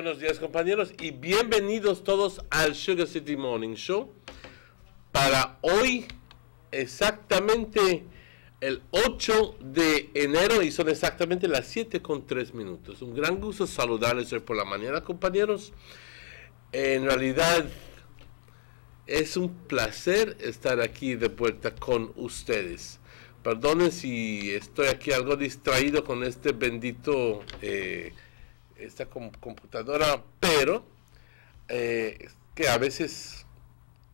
Buenos días, compañeros, y bienvenidos todos al Sugar City Morning Show. Para hoy, exactamente el 8 de enero, y son exactamente las 7:03. Un gran gusto saludarles hoy por la mañana, compañeros. En realidad, es un placer estar aquí de vuelta con ustedes. Perdonen si estoy aquí algo distraído con este bendito... esta computadora, pero que a veces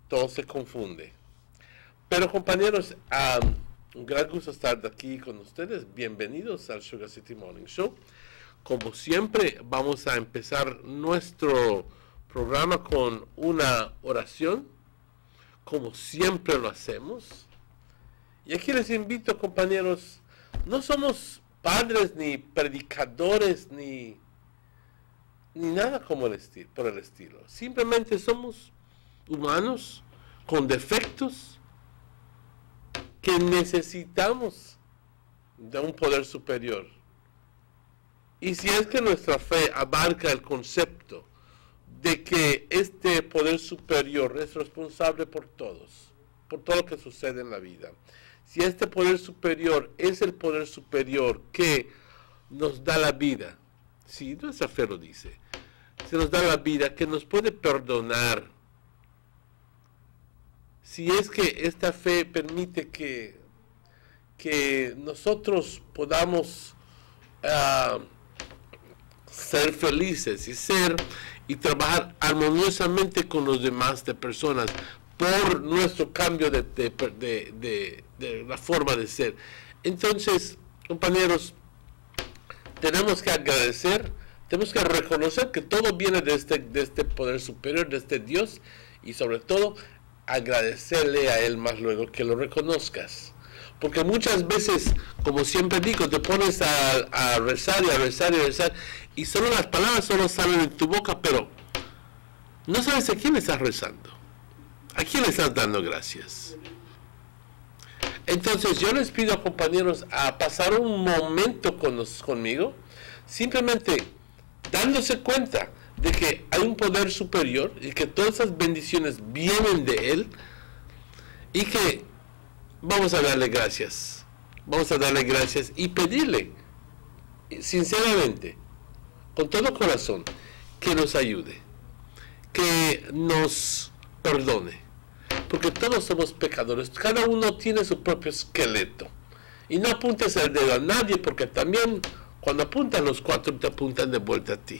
todo se confunde. Pero compañeros, un gran gusto estar aquí con ustedes. Bienvenidos al Sugar City Morning Show. Como siempre, vamos a empezar nuestro programa con una oración, como siempre lo hacemos. Y aquí les invito, compañeros, no somos padres, ni predicadores, ni nada como por el estilo. Simplemente somos humanos con defectos que necesitamos de un poder superior. Y si es que nuestra fe abarca el concepto de que este poder superior es responsable por todos, por todo lo que sucede en la vida, si este poder superior es el poder superior que nos da la vida, si nuestra fe lo dice, se nos da la vida, que nos puede perdonar, si es que esta fe permite que nosotros podamos ser felices y trabajar armoniosamente con los demás de personas por nuestro cambio de la forma de ser. Entonces, compañeros, tenemos que agradecer, tenemos que reconocer que todo viene de este poder superior, de este Dios, y sobre todo agradecerle a Él más luego que lo reconozcas. Porque muchas veces, como siempre digo, te pones a rezar y a rezar y a rezar, y solo las palabras solo salen de tu boca, pero no sabes a quién estás rezando, a quién le estás dando gracias. Entonces yo les pido, compañeros, a pasar un momento conmigo, simplemente dándose cuenta de que hay un poder superior y que todas esas bendiciones vienen de Él, y que vamos a darle gracias y pedirle sinceramente, con todo corazón, que nos ayude, que nos perdone, porque todos somos pecadores, cada uno tiene su propio esqueleto, y no apuntes el dedo a nadie, porque también cuando apuntan los cuatro te apuntan de vuelta a ti.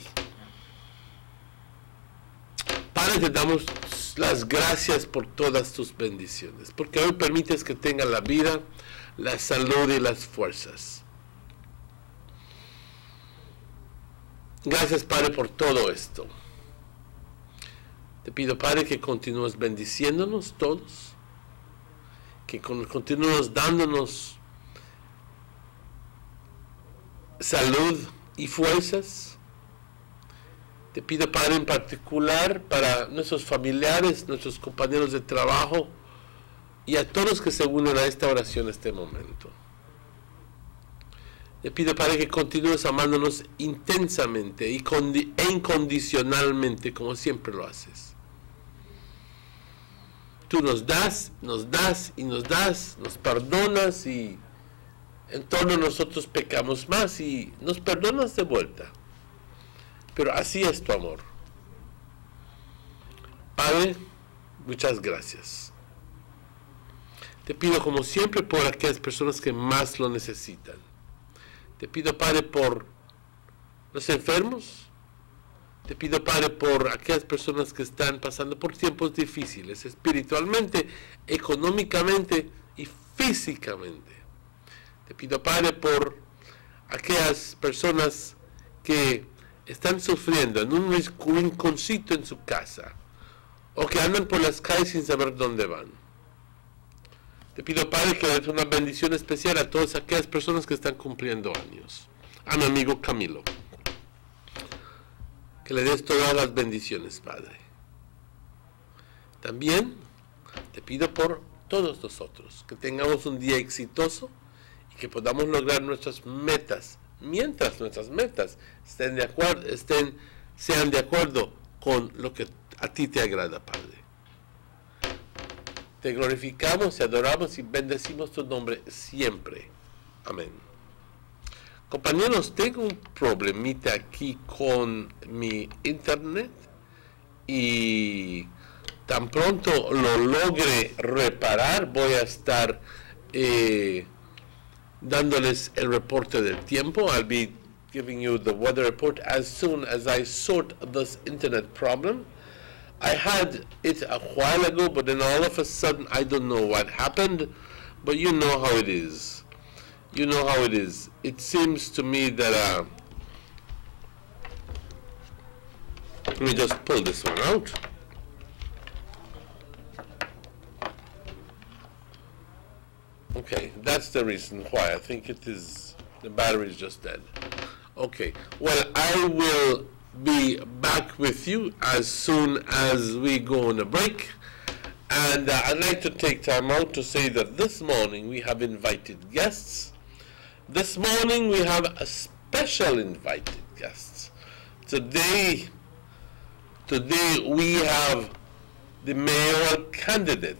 Padre, te damos las gracias por todas tus bendiciones, porque hoy permites que tengan la vida, la salud y las fuerzas. Gracias, Padre, por todo esto. Te pido, Padre, que continúes bendiciéndonos todos, que continúes dándonos salud y fuerzas. Te pido, Padre, en particular para nuestros familiares, nuestros compañeros de trabajo y a todos los que se unen a esta oración en este momento. Te pido, Padre, que continúes amándonos intensamente e incondicionalmente, como siempre lo haces. Tú nos das y nos das, nos perdonas, y en torno a nosotros pecamos más y nos perdonas de vuelta. Pero así es tu amor. Padre, muchas gracias. Te pido, como siempre, por aquellas personas que más lo necesitan. Te pido, Padre, por los enfermos. Te pido, Padre, por aquellas personas que están pasando por tiempos difíciles, espiritualmente, económicamente y físicamente. Te pido, Padre, por aquellas personas que están sufriendo en un rinconcito en su casa, o que andan por las calles sin saber dónde van. Te pido, Padre, que le des una bendición especial a todas aquellas personas que están cumpliendo años. A mi amigo Camilo, que le des todas las bendiciones, Padre. También te pido por todos nosotros, que tengamos un día exitoso y que podamos lograr nuestras metas, mientras nuestras metas estén sean de acuerdo con lo que a ti te agrada, Padre. Te glorificamos, te adoramos y bendecimos tu nombre siempre. Amén. Compañeros, tengo un problemita aquí con mi internet y tan pronto lo logre reparar voy a estar dándoles el reporte del tiempo. I'll be giving you the weather report as soon as I sort this internet problem. I had it a while ago, but then all of a sudden, I don't know what happened, but you know how it is. You know how it is. It seems to me that, let me just pull this one out. Okay, that's the reason why. I think it is, the battery is just dead. Okay, well, I will be back with you as soon as we go on a break. And I'd like to take time out to say that this morning we have invited guests. This morning we have a special invited guests. Today we have the mayoral candidate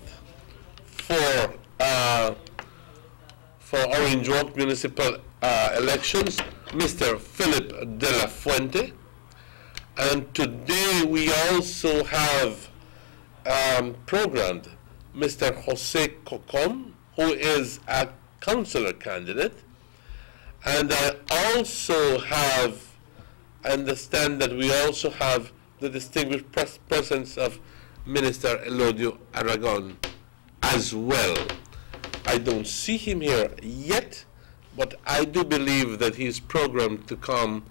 for Orange Walk Municipal elections, Mr. Philip De La Fuente. And today we also have programmed Mr. Jose Cocom, who is a councillor candidate. And I understand that we also have the distinguished presence of Minister Elodio Aragon as well. I don't see him here yet, but I do believe that he is programmed to come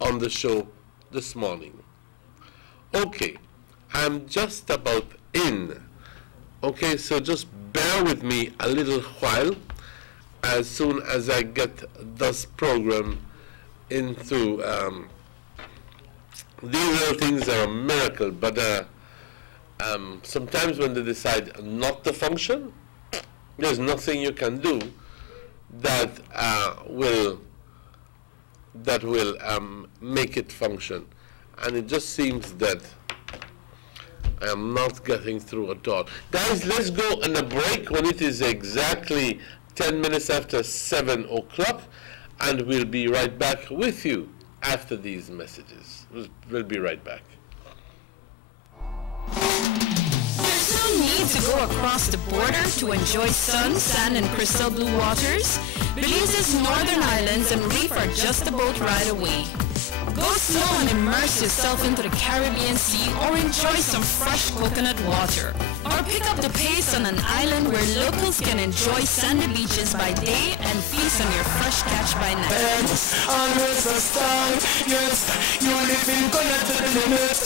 on the show this morning. Okay, I'm just about in. Okay, so just bear with me a little while as soon as I get this program into these little things are a miracle, but sometimes when they decide not to function, there's nothing you can do that will make it function. And it just seems that I am not getting through at all. Guys, let's go on a break when it is exactly 10 minutes after 7 o'clock, and we'll be right back with you after these messages. We'll be right back. There's no need to go across the border to enjoy sun, sand, and crystal blue waters. Belize's northern islands and reef are just a boat ride away. Go slow and immerse yourself into the Caribbean Sea or enjoy some fresh coconut water. Or pick up the pace on an island where locals can enjoy sandy beaches by day and feast on your fresh catch by night. Always a star, yes. You live in color to the limit,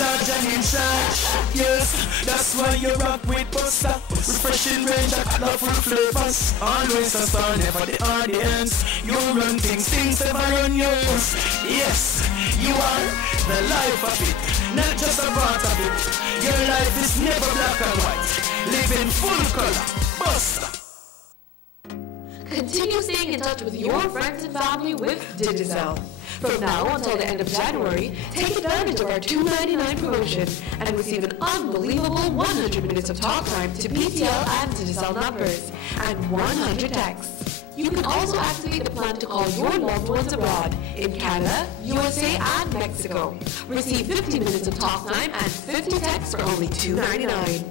large and in charge, yes. That's why you rock with Buster. Refreshing range of colorful flavors. Always a star, never the audience. You run things never run yours. Yes, you are the life of it, not just a part of it. Your life is never black and white. Live in full color. Buster. Continue staying in touch with your friends and family with Digicel. From now until the end of January, take advantage of our $2.99 promotion and receive an unbelievable 100 minutes of talk time to PTL and Digicel numbers and 100 texts. You can also activate the plan to call your loved ones abroad in Canada, USA, and Mexico. Receive 50 minutes of talk time and 50 texts for only $2.99.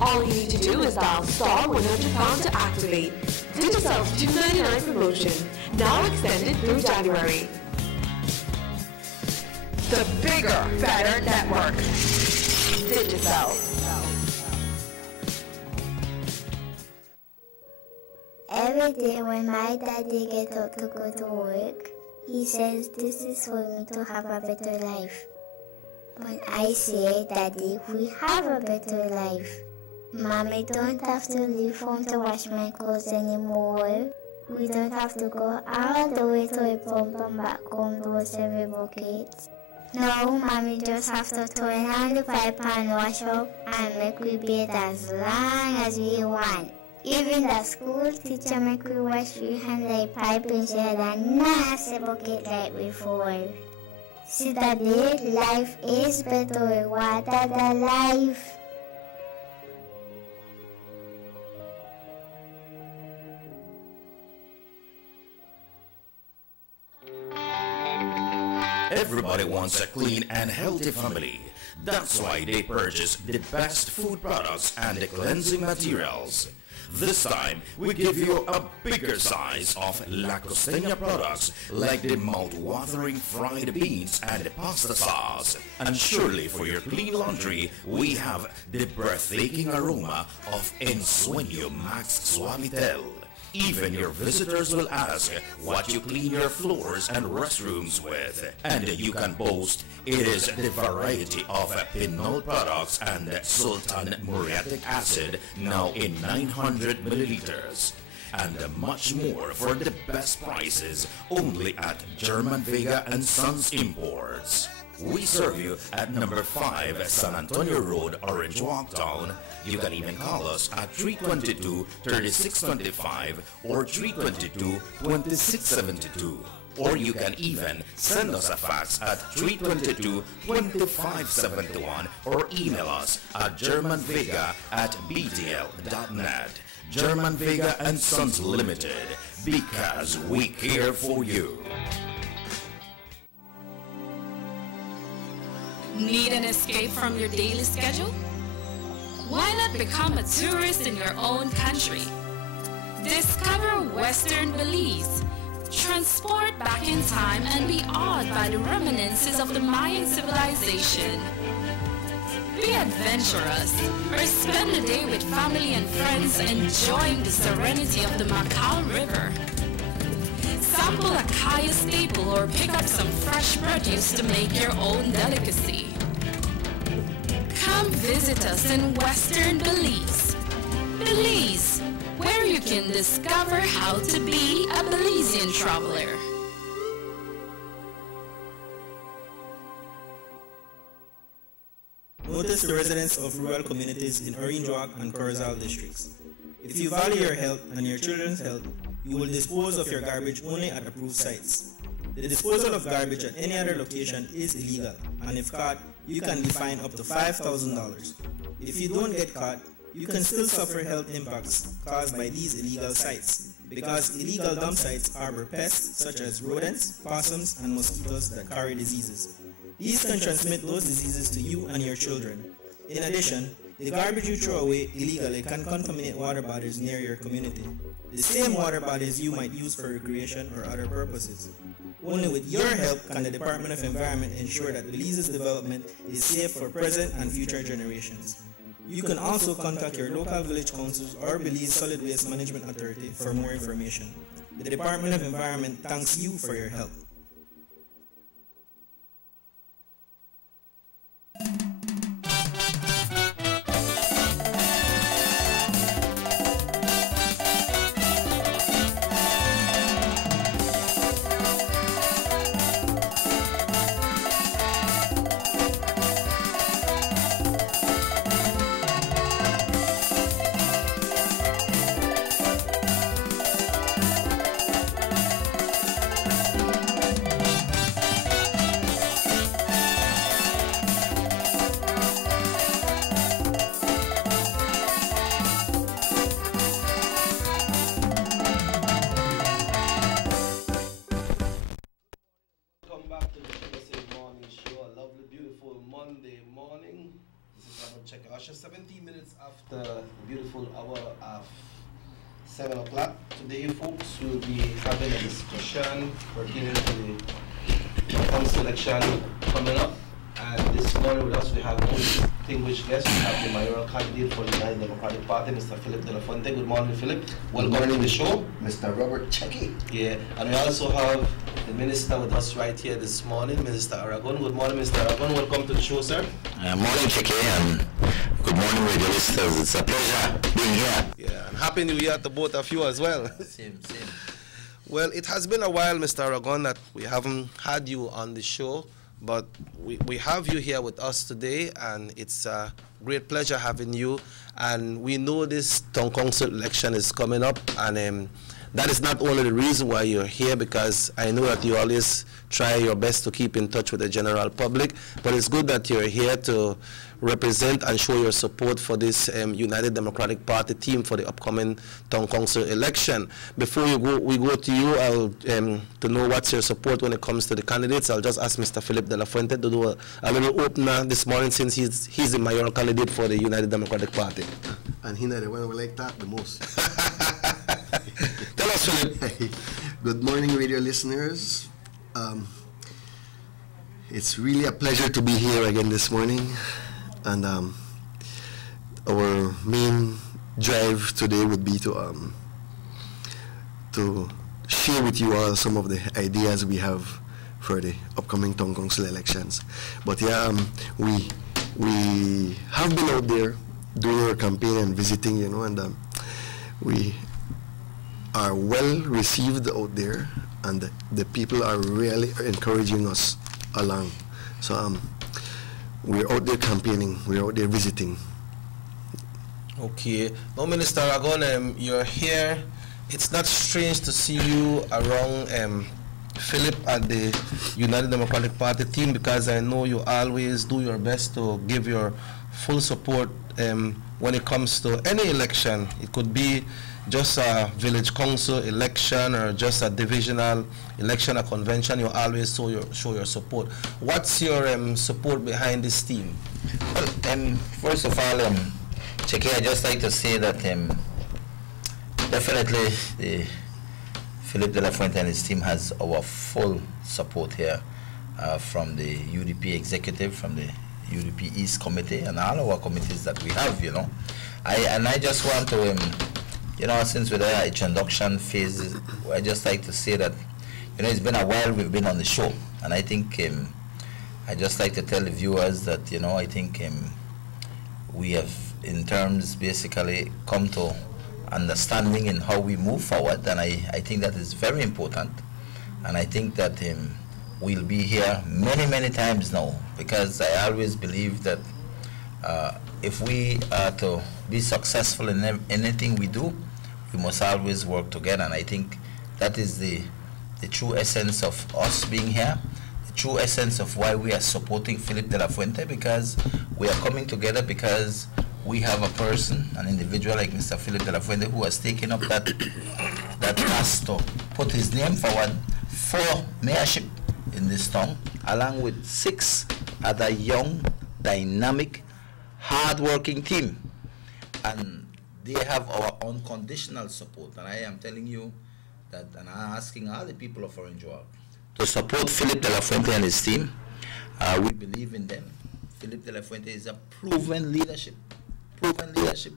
All you need to do is dial star 100 pound to activate. Digicel's $2.99 promotion, now extended through January. The bigger, better network. Digicel. Every day when my daddy gets up to go to work, he says this is for me to have a better life. But I say, Daddy, we have a better life. Mommy don't have to leave home to wash my clothes anymore. We don't have to go all the way to a pump and back home to wash every bucket. No, Mommy just have to turn on the pipe and wash up and make we bathe as long as we want. Even the school teacher make we wash we hand like pipe instead of nasty bucket like before. C'est-à-dire, life is better with water than life. Everybody wants a clean and healthy family. That's why they purchase the best food products and the cleansing materials. This time, we give you a bigger size of La Costeña products like the mouth-watering fried beans and the pasta sauce. And surely for your clean laundry, we have the breathtaking aroma of Ensueño Max Suavitel. Even your visitors will ask what you clean your floors and restrooms with. And you can boast it is the variety of Pinol products and Sultan muriatic acid now in 900 milliliters. And much more for the best prices only at German Vega and Sons Imports. We serve you at number 5 San Antonio Road, Orange Walk Town. You can even call us at 322-3625 or 322-2672. Or you can even send us a fax at 322-2571 or email us at germanvega@btl.net. German Vega and Sons Limited, because we care for you. Need an escape from your daily schedule? Why not become a tourist in your own country? Discover Western Belize. Transport back in time and be awed by the reminiscences of the Mayan civilization. Be adventurous or spend a day with family and friends enjoying the serenity of the Macau River. Sample a kaya staple or pick up some fresh produce to make your own delicacy. Come visit us in Western Belize. Belize, where you can discover how to be a Belizean traveler. Notice the residents of rural communities in Orange Walk and Corozal districts. If you value your health and your children's health, you will dispose of your garbage only at approved sites. The disposal of garbage at any other location is illegal, and if caught, you can be fined up to $5,000. If you don't get caught, you can still suffer health impacts caused by these illegal sites, because illegal dump sites harbor pests such as rodents, possums, and mosquitoes that carry diseases. These can transmit those diseases to you and your children. In addition, the garbage you throw away illegally can contaminate water bodies near your community, the same water bodies you might use for recreation or other purposes. Only with your help can the Department of Environment ensure that Belize's development is safe for present and future generations. You can also contact your local village councils or Belize Solid Waste Management Authority for more information. The Department of Environment thanks you for your help. Check out 17 minutes after the beautiful hour of 7 o'clock. Today, folks, we'll be having a discussion pertaining to the council election coming up. And this morning with us, we have two distinguished guests. We have the mayoral candidate for the United Democratic Party, Mr. Philip De La Fonte. Good morning, Philip. Welcome to the show. Mr. Robert Checky. Yeah, and we also have the minister with us right here this morning, Minister Aragon. Good morning, Mr. Aragon. Welcome to the show, sir. Morning, Checky, and good morning, radio listeners. It's a pleasure being here. Yeah, and Happy New Year to both of you as well. Same. Well, it has been a while, Mr. Aragon, that we haven't had you on the show, but we have you here with us today, and it's a great pleasure having you. And we know this town council election is coming up, and that is not only the reason why you're here, because I know that you always try your best to keep in touch with the general public, but it's good that you're here to represent and show your support for this United Democratic Party team for the upcoming town council election. Before we go to you, I'll to know what's your support when it comes to the candidates. I'll just ask Mr. Philip De La Fuente to do a little opener this morning, since he's the mayoral candidate for the United Democratic Party. And he know the one we like that the most. Tell us, Philip. Good morning, radio listeners. It's really a pleasure to be here again this morning. And our main drive today would be to share with you all some of the ideas we have for the upcoming town council elections. But yeah, we have been out there doing our campaign and visiting, you know, and we are well received out there, and the people are really encouraging us along. So we're out there campaigning, we're out there visiting. Okay. Now, Minister Aragon, you're here. It's not strange to see you around Philip at the United Democratic Party team, because I know you always do your best to give your full support when it comes to any election. It could be just a village council election or just a divisional election, a convention. You always show your support. What's your support behind this team? Well, first of all, Checky, I'd just like to say that definitely Philip De La Fuente and his team has our full support here from the UDP executive, from the UDP East Committee, and all our committees that we have, you know. I just want to, you know, since we're there, introduction phase, I just like to say that, you know, it's been a while we've been on the show, and I think I just like to tell the viewers that, you know, I think we have, in terms, basically come to understanding in how we move forward, and I think that is very important, and I think that we'll be here many times now, because I always believe that if we are to be successful in anything we do, we must always work together, and I think that is the true essence of us being here, the true essence of why we are supporting Philip De La Fuente, because we are coming together because we have a person, an individual like Mr. Philip De La Fuente, who has taken up that task to put his name forward for mayorship in this town, along with 6 other young, dynamic, hard-working team. And they have our unconditional support. And I am telling you that, and I'm asking all the people of Orange Walk to support Philip De La Fuente and his team. We believe in them. Philip De La Fuente is a proven leadership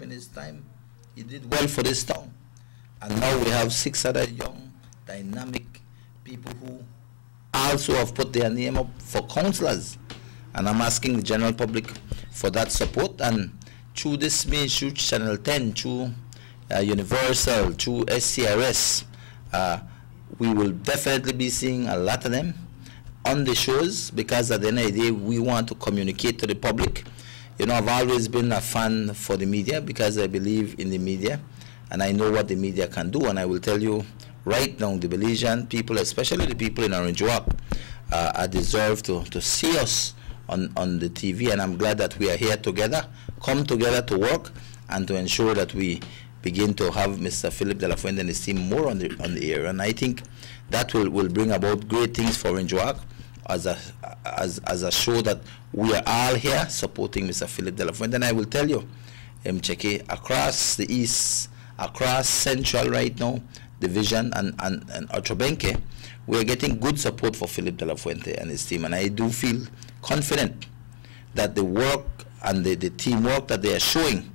in his time. He did well for this town. And now we have 6 other young, dynamic people who also have put their name up for councillors. And I'm asking the general public for that support. And through this means, through Channel 10, through Universal, through SCRS, we will definitely be seeing a lot of them on the shows, because at the end of the day, we want to communicate to the public. You know, I've always been a fan for the media, because I believe in the media, and I know what the media can do. And I will tell you right now, the Belizean people, especially the people in Orange Walk, deserve to see us on the TV, and I'm glad that we are here together, come together to work and to ensure that we begin to have Mr. Philip De La Fuente and his team more on the air. And I think that will bring about great things for Orange Walk as a show that we are all here supporting Mr. Philip De La Fuente. And I will tell you, Checky, across the East, across Central right now, Division and Otrobenke, we are getting good support for Philip De La Fuente and his team. And I do feel confident that the work and the teamwork that they are showing,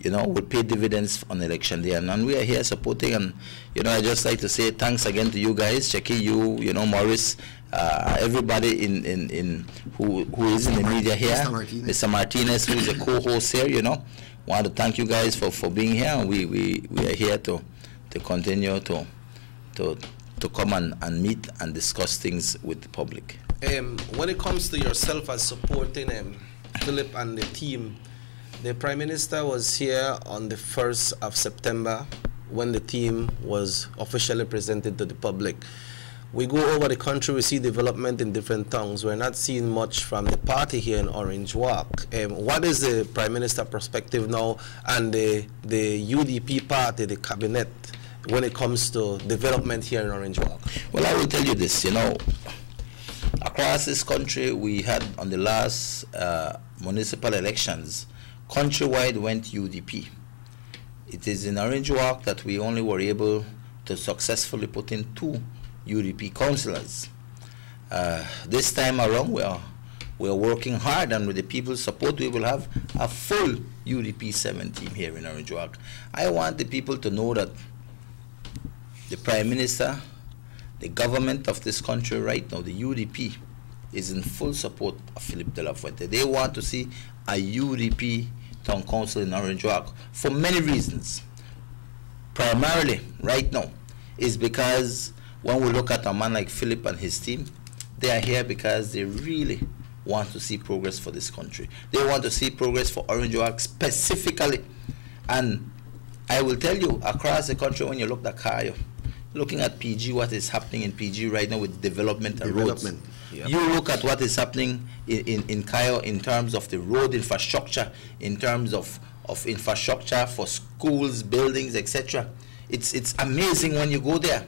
you know, will pay dividends on election day. And we are here supporting. And, you know, I just like to say thanks again to you guys, Checky, you know, Morris, everybody in who is in the media here, Mr. Martinez, who is a co-host here, you know. Want to thank you guys for being here. And we are here to continue to come and meet and discuss things with the public. When it comes to yourself as supporting Philip and the team, the Prime Minister was here on the 1st of September when the team was officially presented to the public. We go over the country, we see development in different towns. We're not seeing much from the party here in Orange Walk. What is the Prime Minister perspective now and the UDP party, the cabinet, when it comes to development here in Orange Walk? Well, I will tell you this, you know, across this country, we had on the last municipal elections, countrywide went UDP. It is in Orange Walk that we only were able to successfully put in 2 UDP councillors. This time around, we are working hard, and with the people's support, we will have a full UDP 7 team here in Orange Walk. I want the people to know that the Prime Minister, the government of this country right now, the UDP, is in full support of Philip de la Fuente. They want to see a UDP town council in Orange Walk for many reasons. Primarily, right now, is because when we look at a man like Philip and his team, they are here because they really want to see progress for this country. They want to see progress for Orange Walk specifically. And I will tell you, across the country, when you look at Cayo, looking at PG, what is happening in PG right now with development and roads. Yep. You look at what is happening in Cayo in terms of the road infrastructure, in terms of infrastructure for schools, buildings, etc. It's amazing when you go there.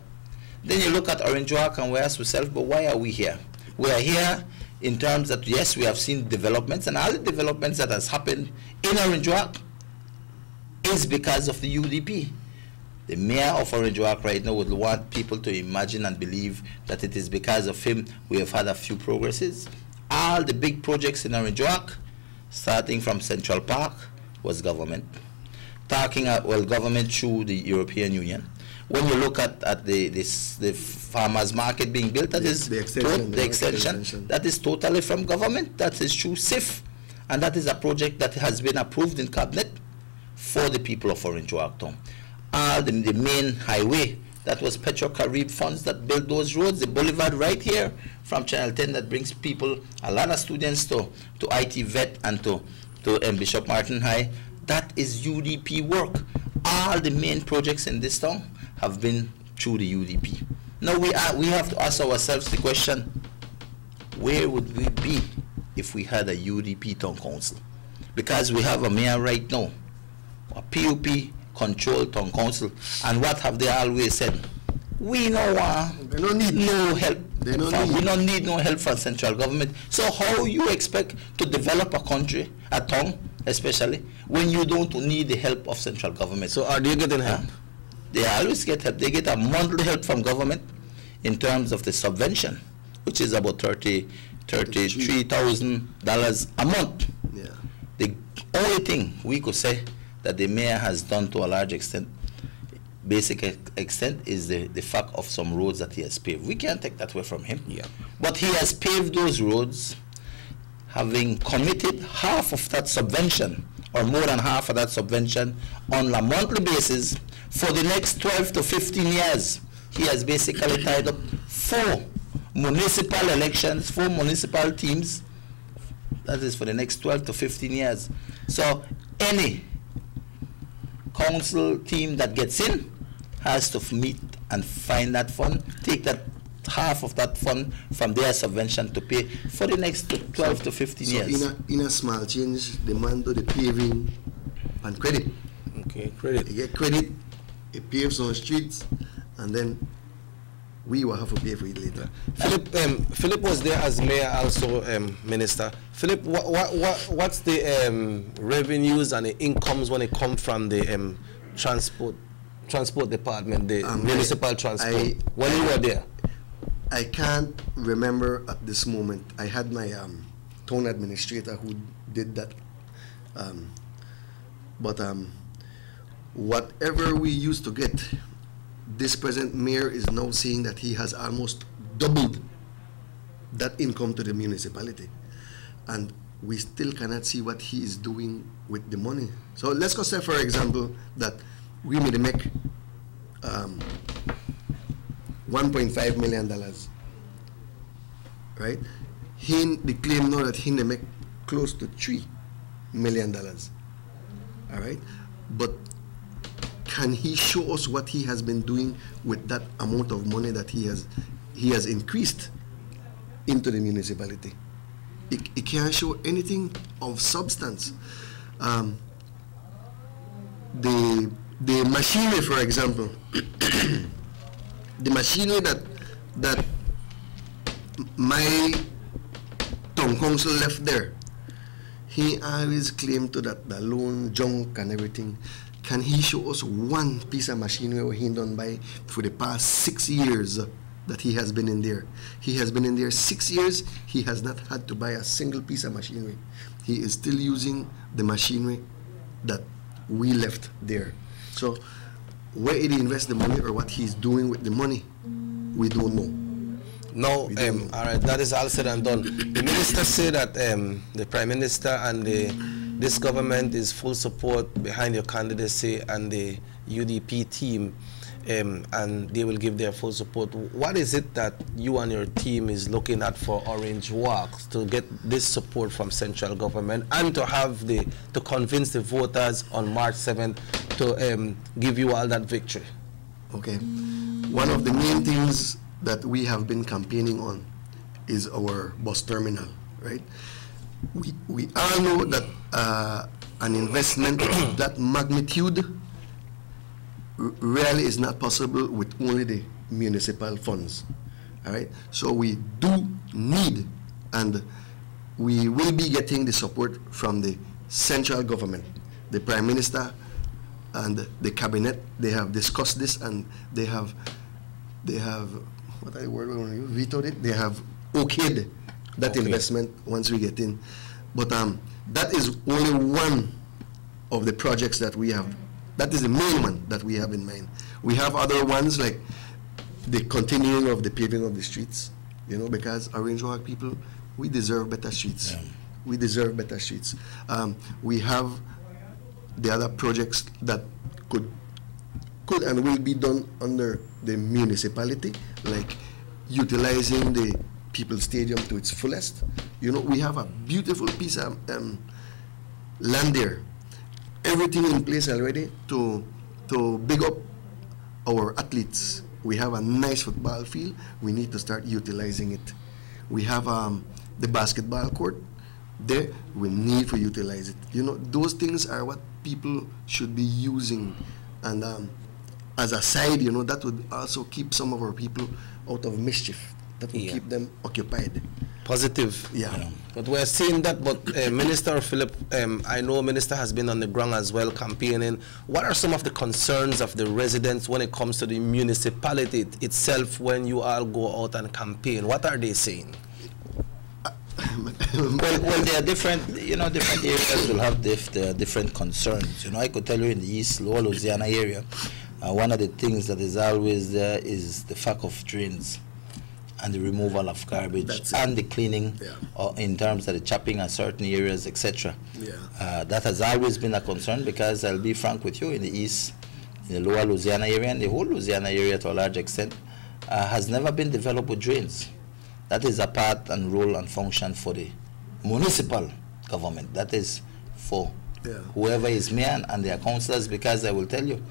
Then you look at Orange Walk and we ask ourselves, but why are we here? We are here in terms that, yes, we have seen developments, and all the developments that has happened in Orange Walk is because of the UDP. The mayor of Orange Walk right now would want people to imagine and believe that it is because of him we have had a few progresses. All the big projects in Orange Walk, starting from Central Park, was government. Talking about, well, government through the European Union. When you look at the farmers market being built, that is the extension, that is totally from government. That is through SIF, and that is a project that has been approved in cabinet for the people of Orange Walk Town. The main highway, that was Petro-Carib funds that built those roads. The boulevard right here from Channel 10 that brings people, a lot of students to IT Vet and to Bishop Martin High. That is UDP work. All the main projects in this town have been through the UDP. Now we have to ask ourselves the question, where would we be if we had a UDP town council? Because we have a mayor right now, a PUP controlled town council, and what have they always said? We don't need no help. We don't need no help from central government. So how you expect to develop a country, a town especially, when you don't need the help of central government? So are they getting help? They always get help. They get a monthly help from government in terms of the subvention, which is about $33,000 a month. Yeah. The only thing we could say that the mayor has done to a large extent, basic extent, is the fact of some roads that he has paved. We can't take that away from him. Yeah. But he has paved those roads, having committed half of that subvention, or more than half of that subvention, on a monthly basis for the next 12 to 15 years. He has basically tied up 4 municipal elections, 4 municipal teams. That is for the next 12 to 15 years. So any council team that gets in has to meet and find that fund, take that half of that fund from their subvention to pay for the next 12 to 15 years. So in a small change, the man do the paving and credit. Okay, credit. He get credit, he paves on streets, and then we will have to pay for it later. Philip was there as mayor, also minister. Philip, what's the revenues and the incomes when it comes from the transport department, the municipal transport? When you were there, I can't remember at this moment. I had my town administrator who did that, but whatever we used to get, this present mayor is now saying that he has almost doubled that income to the municipality, and we still cannot see what he is doing with the money. So let's go say, for example, that we may make $1.5 million, right? He claim now that he may make close to $3 million, all right? But can he show us what he has been doing with that amount of money that he has increased into the municipality? He can't show anything of substance. The machinery, for example, the machinery that my town council left there, he always claimed to that the loan, junk and everything. Can he show us one piece of machinery he done by for the past 6 years that he has been in there? He has been in there 6 years. He has not had to buy a single piece of machinery. He is still using the machinery that we left there. So where did he invest the money or what he's doing with the money, we don't know. No, all right, that is all said and done. The minister said that the Prime Minister and this government is full support behind your candidacy and the UDP team, and they will give their full support. What is it that you and your team is looking at for Orange Walk to get this support from central government and to have to convince the voters on March 7th to give you all that victory? Okay, one of the main things that we have been campaigning on is our bus terminal, right? We all know that an investment of that magnitude really is not possible with only the municipal funds, all right? So we do need, and we will be getting the support from the central government, the Prime Minister and the cabinet. They have discussed this, and they have what I word when you vetoed it. They have okayed that investment once we get in. But that is only one of the projects that we have. That is the main one that we have in mind. We have other ones like the continuing of the paving of the streets, you know, because Orange Walk people, we deserve better streets. Yeah. We deserve better streets. We have the other projects that could and will be done under the municipality, like utilizing the People's Stadium to its fullest. You know, we have a beautiful piece of land there. Everything in place already to big up our athletes. We have a nice football field. We need to start utilizing it. We have the basketball court there. We need to utilize it. You know, those things are what people should be using. And as a side, you know, that would also keep some of our people out of mischief. That will keep them occupied. Positive. Yeah. But we're seeing that, but Minister Philip, I know Minister has been on the ground as well campaigning. What are some of the concerns of the residents when it comes to the municipality itself when you all go out and campaign? What are they saying? Well, there are different, you know, different areas will have different concerns. You know, I could tell you in the East Lower Louisiana area, one of the things that is always there is the fact of drains and the removal of garbage and the cleaning in terms of the chopping of certain areas, etc. That has always been a concern because I'll be frank with you, in the East, in the Lower Louisiana area and the whole Louisiana area to a large extent, has never been developed with drains. That is a part and role and function for the municipal government. That is for whoever is mayor and their councillors, because I will tell you,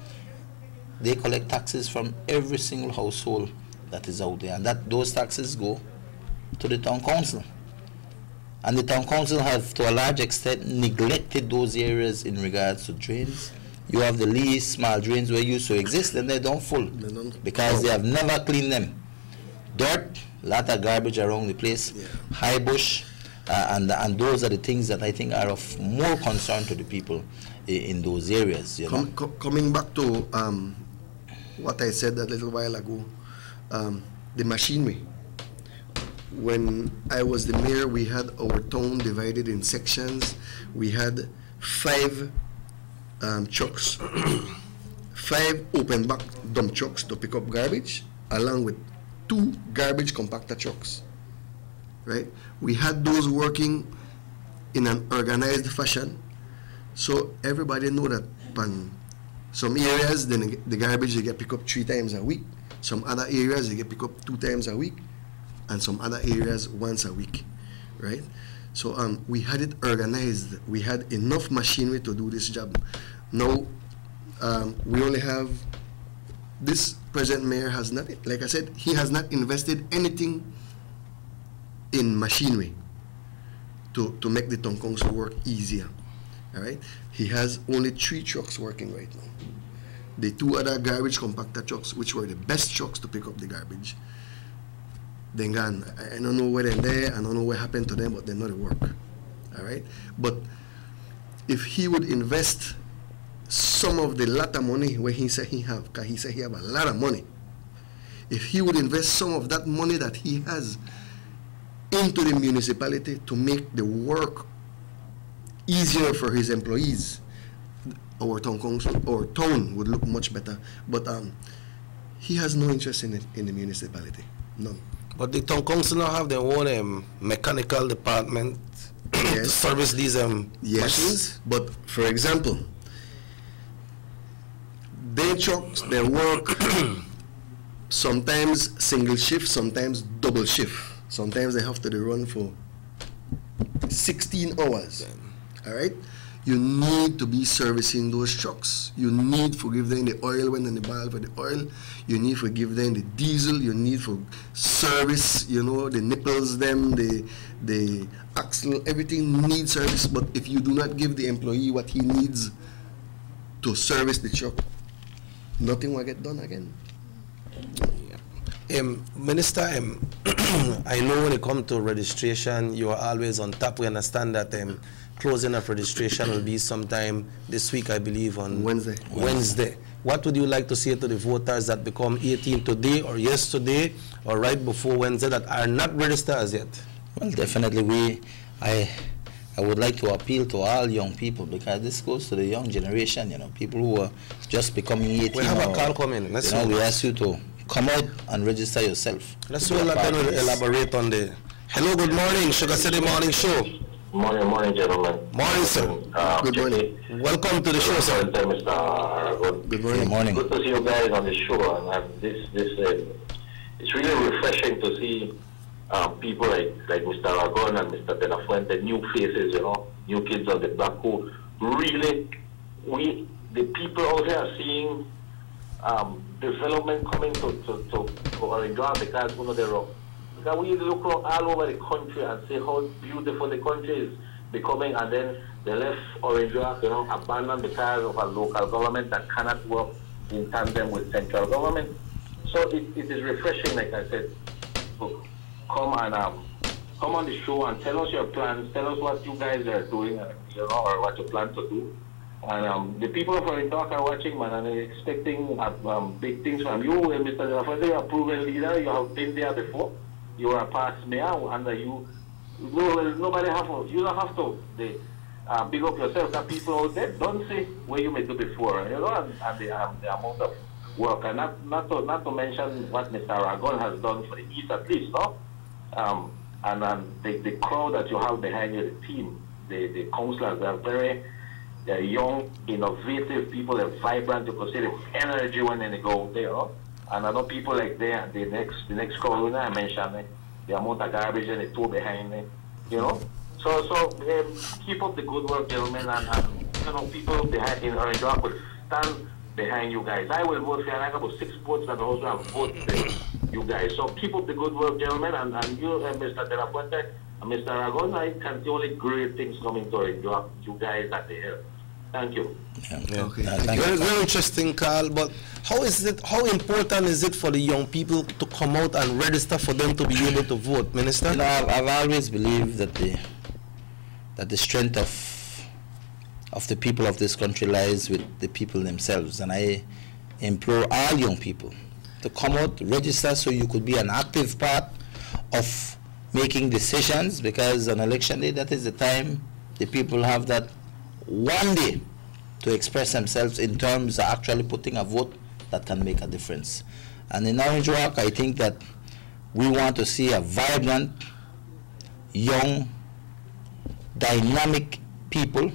they collect taxes from every single household that is out there, and that those taxes go to the town council. And the town council have, to a large extent, neglected those areas in regards to drains. You have the least small drains where used to exist, and they don't full because they have never cleaned them. Dirt, a lot of garbage around the place, high bush, and those are the things that I think are of more concern to the people in those areas. You know? Coming back to what I said a little while ago, the machinery. When I was the mayor, we had our town divided in sections. We had 5 trucks, 5 open back dump trucks to pick up garbage, along with 2 garbage compactor trucks, right? We had those working in an organized fashion, so everybody know that some areas, then the garbage they get picked up 3 times a week. Some other areas they get picked up 2 times a week, and some other areas once a week, right? So we had it organized. We had enough machinery to do this job. Now, We only have, this present mayor has not, like I said, he has not invested anything in machinery to make the Tonkongs work easier. All right? He has only 3 trucks working right now. The 2 other garbage compactor trucks, which were the best trucks to pick up the garbage, they're gone. I don't know where they're there, I don't know what happened to them, but they're not at work. All right? But if he would invest some of the lot of money where he said he have, because he said he have a lot of money, if he would invest some of that money that he has into the municipality to make the work easier for his employees, our town council, our town would look much better. But he has no interest in it, in the municipality, none. But the town council now have their own mechanical department to service these machines? But for example, their trucks, their work, sometimes single shift, sometimes double shift. Sometimes they have to run for 16 hours. All right? You need to be servicing those trucks. You need to give them the oil when they buy for the oil. You need to give them the diesel. You need to service, you know, the nipples, the axle, everything needs service. But if you do not give the employee what he needs to service the truck, nothing will get done again. Minister, I know when it comes to registration, you are always on top. We understand that closing of registration will be sometime this week, I believe, on Wednesday. What would you like to say to the voters that become 18 today or yesterday or right before Wednesday that are not registered as yet? Well, definitely I would like to appeal to all young people, because this goes to the young generation, you know, people who are just becoming 18. We have a call coming. We ask you to come out and register yourself. Let's elaborate on the... Hello, good morning, Sugar City Morning Show. Morning, gentlemen. Morning, sir. Good morning. Welcome to the show, sir. Mr. Good morning. Good morning. Good to see you guys on the show. And it's really refreshing to see people like Mr. Aragon and Mr. De La Fuente, new faces, you know, new kids on the block who really, the people out here are seeing development coming to Orange Drive because you know they're wrong. Because we look all over the country and see how beautiful the country is becoming, and then they left Orange Drive, you know, abandoned because of a local government that cannot work in tandem with central government. So it is refreshing, like I said, to come on the show and tell us your plans, tell us what you guys are doing, you know, or what you plan to do. And the people of Orange Drive are watching, man, and they're expecting big things from you. Mr. De La Fuente, you're a proven leader. You have been there before. You are a past mayor, and you don't have to big up yourself. That people out there don't say where you made do before, you know, and the amount of work, and not to mention what Mr. Aragon has done for the East at least, no? And the crowd that you have behind you, the team, the councillors, they're young, innovative people, they're vibrant, you could see the energy when they go out there, no? And I know people like the next crowd, I mentioned the amount of garbage and the two behind me, you know. So keep up the good work, gentlemen, and you know, people behind in Orange Drive will stand behind you guys. I will vote for you, and I have about 6 votes that also have voted you guys. So keep up the good work, gentlemen, and you, Mr. De La Fuente and Mr. Aragon, I can see only great things coming to Orange Drive. You guys at the help. Thank you. Yeah. Okay. Very interesting, Carl. But how important is it for the young people to come out and register for them to be able to vote, Minister? You know, I've always believed that the strength of the people of this country lies with the people themselves, and I implore all young people to come out, register, so you could be an active part of making decisions, because on election day, that is the time the people have that one day to express themselves in terms of actually putting a vote that can make a difference. And in Orange Rock, I think that we want to see a vibrant, young, dynamic people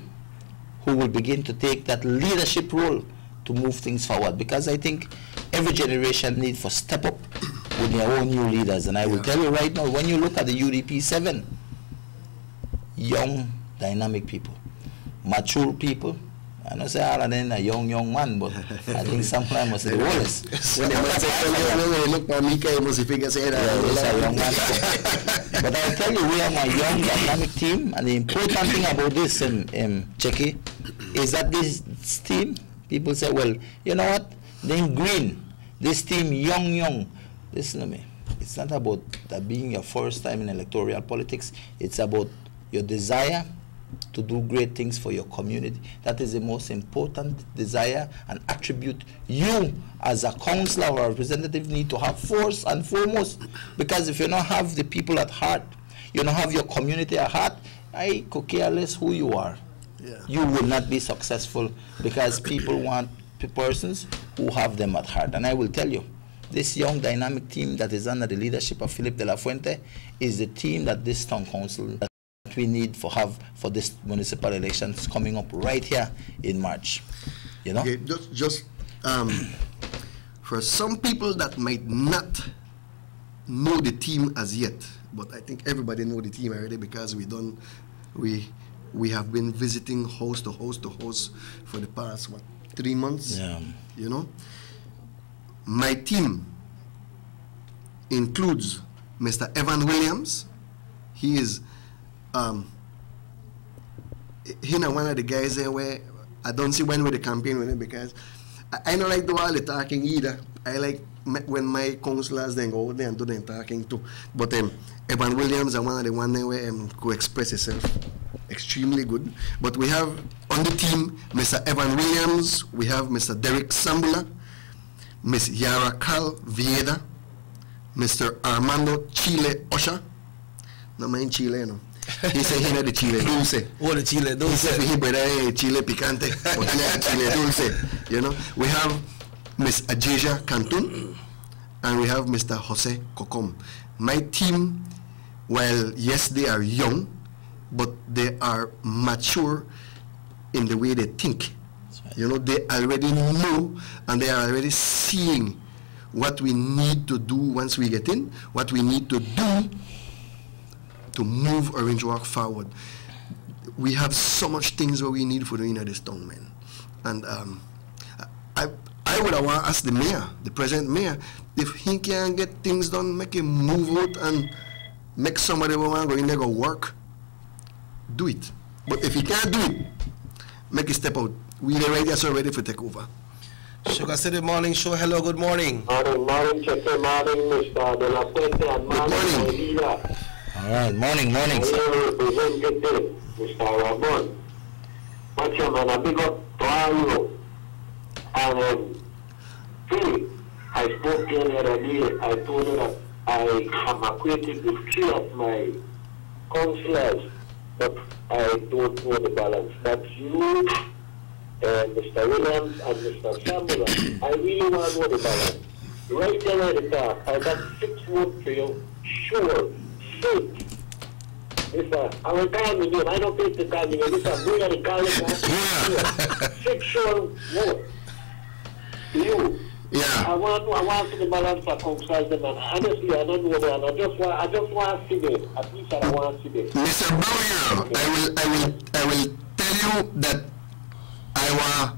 who will begin to take that leadership role to move things forward, because I think every generation needs to step up with their own new leaders. And I will tell you right now, when you look at the UDP 7, young, dynamic people, mature people, I don't say all of them a young man, but I think sometimes must be the oldest. When they must say, look for me, I must figure say that. Yeah, he's a young man. But I'll tell you, we have a young dynamic team, and the important thing about this, Checky, is that this team, people say, well, you know what? They're green. This team, young. Listen to me. It's not about that being your first time in electoral politics. It's about your desire to do great things for your community. That is the most important desire and attribute you as a councillor or a representative need to have first and foremost. Because if you don't have the people at heart, you don't have your community at heart, I could care less who you are. Yeah. You will not be successful because people want persons who have them at heart. And I will tell you, this young dynamic team that is under the leadership of Philip de la Fuente is the team that this town council that we need for this municipal elections coming up right here in March. You know? Okay, just for some people that might not know the team as yet, but I think everybody know the team already because we have been visiting house to house for the past 3 months. Yeah. You know, my team includes Mr. Evan Williams. He is he's one of the guys there where I don't see when with the campaign with him because I don't like do all the talking either. I like when my councillors then go out there and do the talking too. But Evan Williams is one of the one there where could express himself extremely good. But we have on the team Mr. Evan Williams, we have Mr. Derek Sambula, Miss Yara Cal Vieda, Mr. Armando Chile Osha. No mind Chile, no. He said he had the Chile Dulce. Oh, the Chile Dulce. He said he better Chile Picante, but he had Chile Dulce. You know, we have Miss Ajeja Cantun, and we have Mr. Jose Cocom. My team, well, yes, they are young, but they are mature in the way they think. Right. You know, they already know and they are already seeing what we need to do once we get in, what we need to do to move Orange Walk forward. We have so much things where we need for doing this town, man. And I would have want to ask the mayor, the present mayor, if he can get things done, make him move out and make somebody who want to go in there go work, do it. But if he can't do it, make a step out. We are ready, so ready for take over. Sugar City Morning Show, hello, good morning. Morning, Cheque, morning, Mr. De La Fuente, and morning. All right, morning, sir. Representative, Mr. Ramon. Much man, a big up to all you. And Philip, I spoke to you the other day. I told you that I am acquainted with 3 of my councillors, but I don't know the balance. That's you, Mr. Williams, and Mr. Samuel. I really want to know the balance. Right there at the top, I got 6 votes for you. Sure. 6. Mr. I will call me name. I don't take the call me name. Mr. Boy, I call it. 6 sure votes. You. Yeah. I want to the balance of councillors, and honestly, I don't know that. I just want to see it. At least I want to see it. Mr. Bowyer, I will tell you that I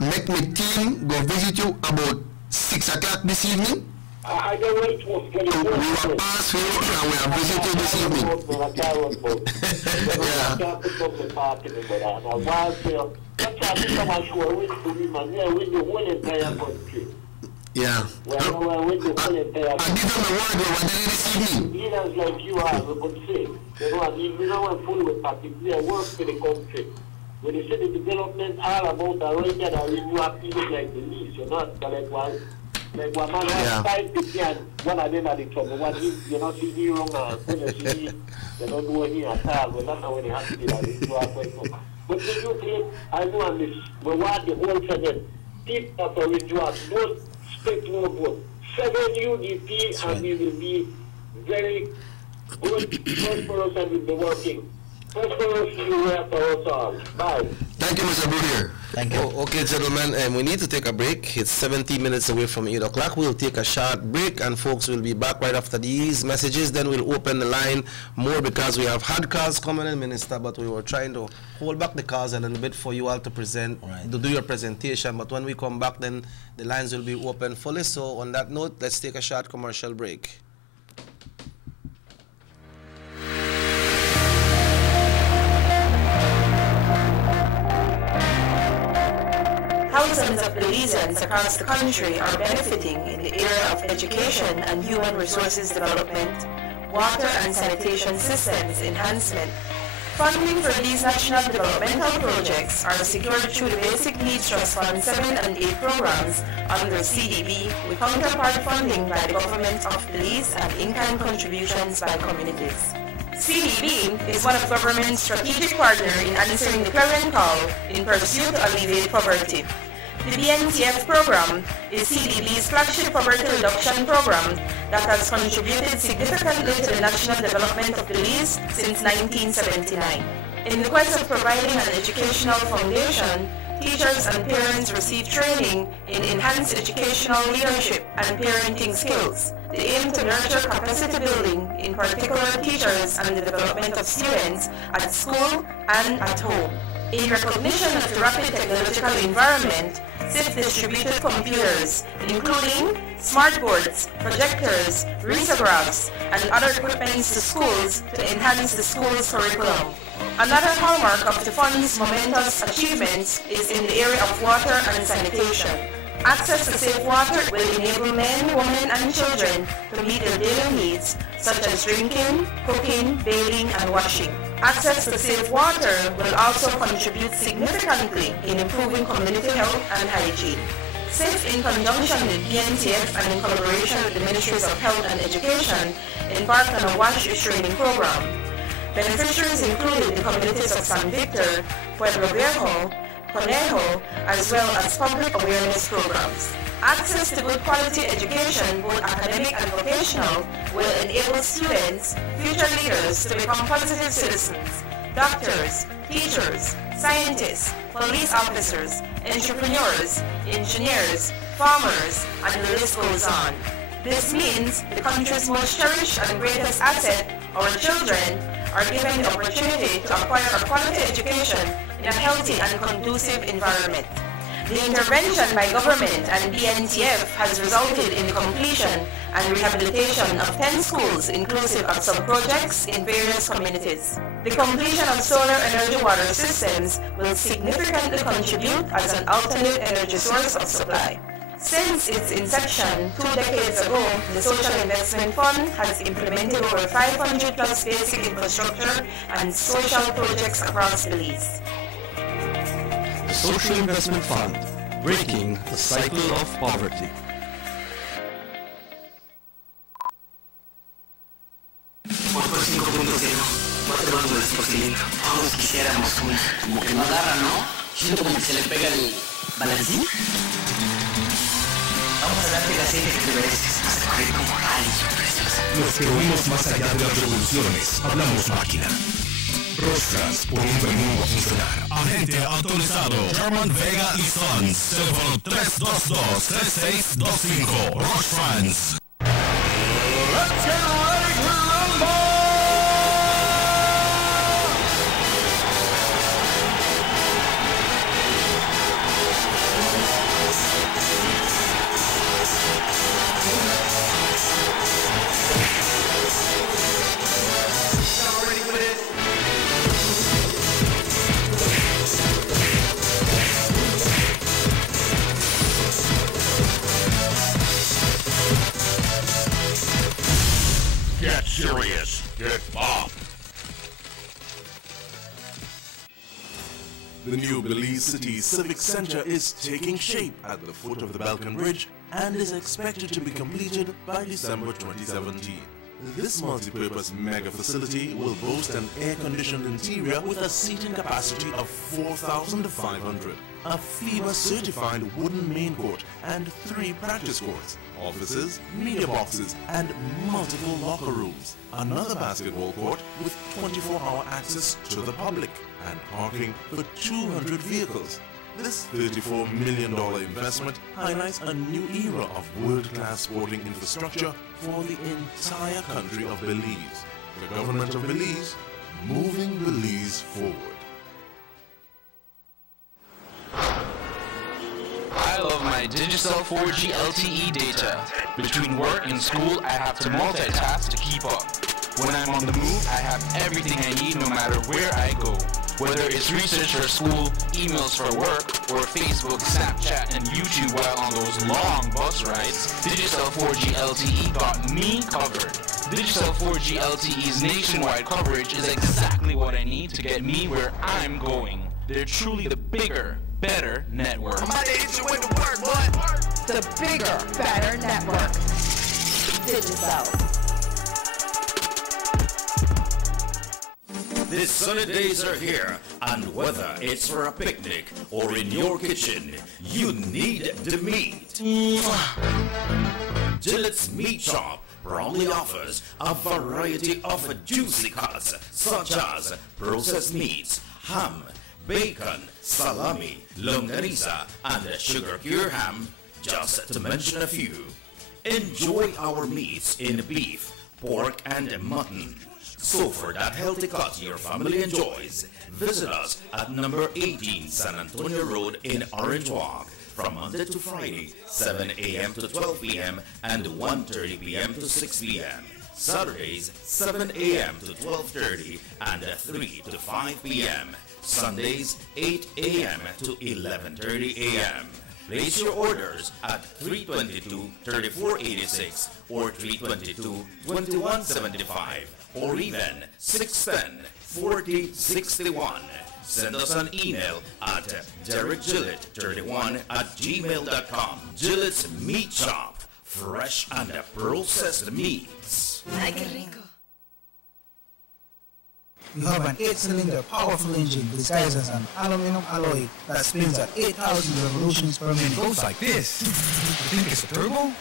will make my team go visit you about 6 o'clock this evening. I don't wait to get it. We will pass through and we will visit you this evening. Yeah. Well, with the whole entire I give them a word over there this evening. Leaders like you are, we could say. You know, I mean, we don't want full with particular work for the country. When you say the development all about the right that you have people like the least, you're not like one man has 5 people and one of them are the trouble. One you not see me wrong and when you see me, they don't do any at all. Well, that's not when they have to do that. But when you play, I know on this, we want the whole segment. People of Orange Walk, don't expect more vote. 7 UDP and we will be very good for us and we'll be working. Bye. Thank you, Mr. Bruhier. Thank you. Okay, gentlemen, we need to take a break. It's 17 minutes away from 8 o'clock. We'll take a short break, and folks will be back right after these messages. Then we'll open the line more because we have had calls coming in, Minister, but we were trying to hold back the calls a little bit for you all to present, to do your presentation. But when we come back, then the lines will be open fully. So on that note, let's take a short commercial break. Thousands of Belizeans across the country are benefiting in the area of education and human resources development, water and sanitation systems enhancement. Funding for these national developmental projects are secured through the Basic Needs Trust Fund 7 and 8 programs under CDB, with counterpart funding by the government of Belize and in-kind contributions by communities. CDB is one of government's strategic partners in answering the clarion call in pursuit to alleviate poverty. The BNTF program is CDB's flagship poverty reduction program that has contributed significantly to the national development of Belize since 1979. In the quest of providing an educational foundation, teachers and parents receive training in enhanced educational leadership and parenting skills. They aim to nurture capacity building, in particular teachers and the development of students at school and at home. In recognition of the rapid technological environment, SIF distributed computers, including smartboards, projectors, risographs, and other equipments to schools to enhance the school's curriculum. Another hallmark of the fund's momentous achievements is in the area of water and sanitation. Access to safe water will enable men, women, and children to meet their daily needs, such as drinking, cooking, bathing, and washing. Access to safe water will also contribute significantly in improving community health and hygiene. SIF, in conjunction with BNTF and in collaboration with the Ministries of Health and Education, embarked on a wash training program. Beneficiaries included the communities of San Victor, Pueblo Viejo, Conejo, as well as public awareness programs. Access to good quality education, both academic and vocational, will enable students, future leaders, to become positive citizens, doctors, teachers, scientists, police officers, entrepreneurs, engineers, farmers, and the list goes on. This means the country's most cherished and greatest asset, our children, are given the opportunity to acquire a quality education in a healthy and conducive environment. The intervention by government and BNTF has resulted in the completion and rehabilitation of 10 schools inclusive of sub-projects in various communities. The completion of solar energy water systems will significantly contribute as an alternate energy source of supply. Since its inception 2 decades ago, the Social Investment Fund has implemented over 500 plus basic infrastructure and social projects across Belize. The Social Investment Fund, breaking the cycle of poverty. Todos quisiéramos como que no agarra, ¿no? Siento como que se le pega el balancín. Vamos a darte la serie que te mereces. Vas a correr como rayo, preciosa. Los que oímos más allá de las revoluciones, hablamos máquina. Rostras poniendo el mundo a funcionar. Agente autorizado German Vega y Sons. Teléfono 322-3625. Rostrans. Let's get ready to rumble! Get serious. Get up. The new Belize City Civic Center is taking shape at the foot of the Balkan Ridge and is expected to be completed by December 2017. This multi-purpose mega facility will boast an air-conditioned interior with a seating capacity of 4,500, a FEMA-certified wooden main court and 3 practice courts, offices, media boxes, and multiple locker rooms. Another basketball court with 24-hour access to the public and parking for 200 vehicles. This $34 million investment highlights a new era of world-class sporting infrastructure for the entire country of Belize. The government of Belize, moving Belize forward. I love my Digicel 4G LTE data. Between work and school, I have to multitask to keep up. When I'm on the move, I have everything I need no matter where I go. Whether it's research for school, emails for work, or Facebook, Snapchat, and YouTube while on those long bus rides, Digicel 4G LTE got me covered. Digicel 4G LTE's nationwide coverage is exactly what I need to get me where I'm going. They're truly the bigger, better network. The bigger, better network. Digicel. The sunny days are here, and whether it's for a picnic or in your kitchen, you need the meat. Gillette's Meat Shop proudly offers a variety of juicy cuts such as processed meats, ham, bacon, salami, longaniza, and sugar cure ham, just to mention a few. Enjoy our meats in beef, pork, and mutton. So for that healthy cut your family enjoys, visit us at number 18 San Antonio Road in Orange Walk from Monday to Friday, 7 a.m. to 12 p.m. and 1:30 p.m. to 6 p.m. Saturdays, 7 a.m. to 12:30 and 3 to 5 p.m. Sundays, 8 a.m. to 11:30 a.m. Place your orders at 322-3486 or 322-2175 or even 610-4061. Send us an email at DerekGillett31@gmail.com. Gillette's Meat Shop, fresh and processed meats. Ay, qué rico. You have an 8-cylinder powerful engine disguised as an aluminum alloy that spins at 8,000 revolutions per minute. It goes like this. You think it's a turbo?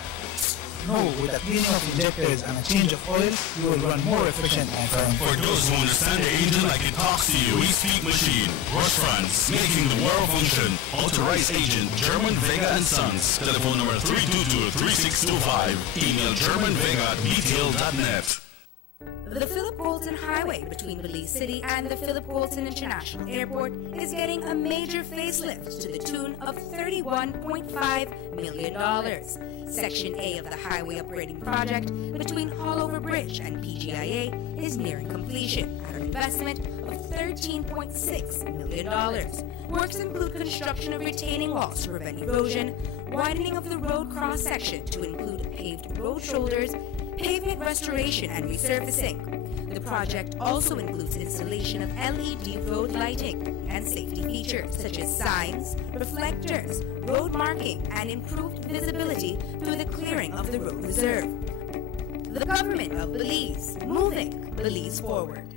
No, with a cleaning of injectors and a change of oil, you will run more efficient, my friend. For those who understand the engine like it talks to you, we speak machine. Rush France, making the world function. Authorized agent, German Vega & Sons. Telephone number 322-3625. Email germanvega@detail.net. The Philip Walton Highway between Belize City and the Philip Walton International Airport is getting a major facelift to the tune of $31.5 million. Section A of the highway upgrading project between Hallover Bridge and PGIA is nearing completion at an investment of $13.6 million. Works include construction of retaining walls to prevent erosion, widening of the road cross-section to include paved road shoulders, pavement restoration and resurfacing. The project also includes installation of LED road lighting and safety features such as signs, reflectors, road marking, and improved visibility through the clearing of the road reserve. The government of Belize, moving Belize forward.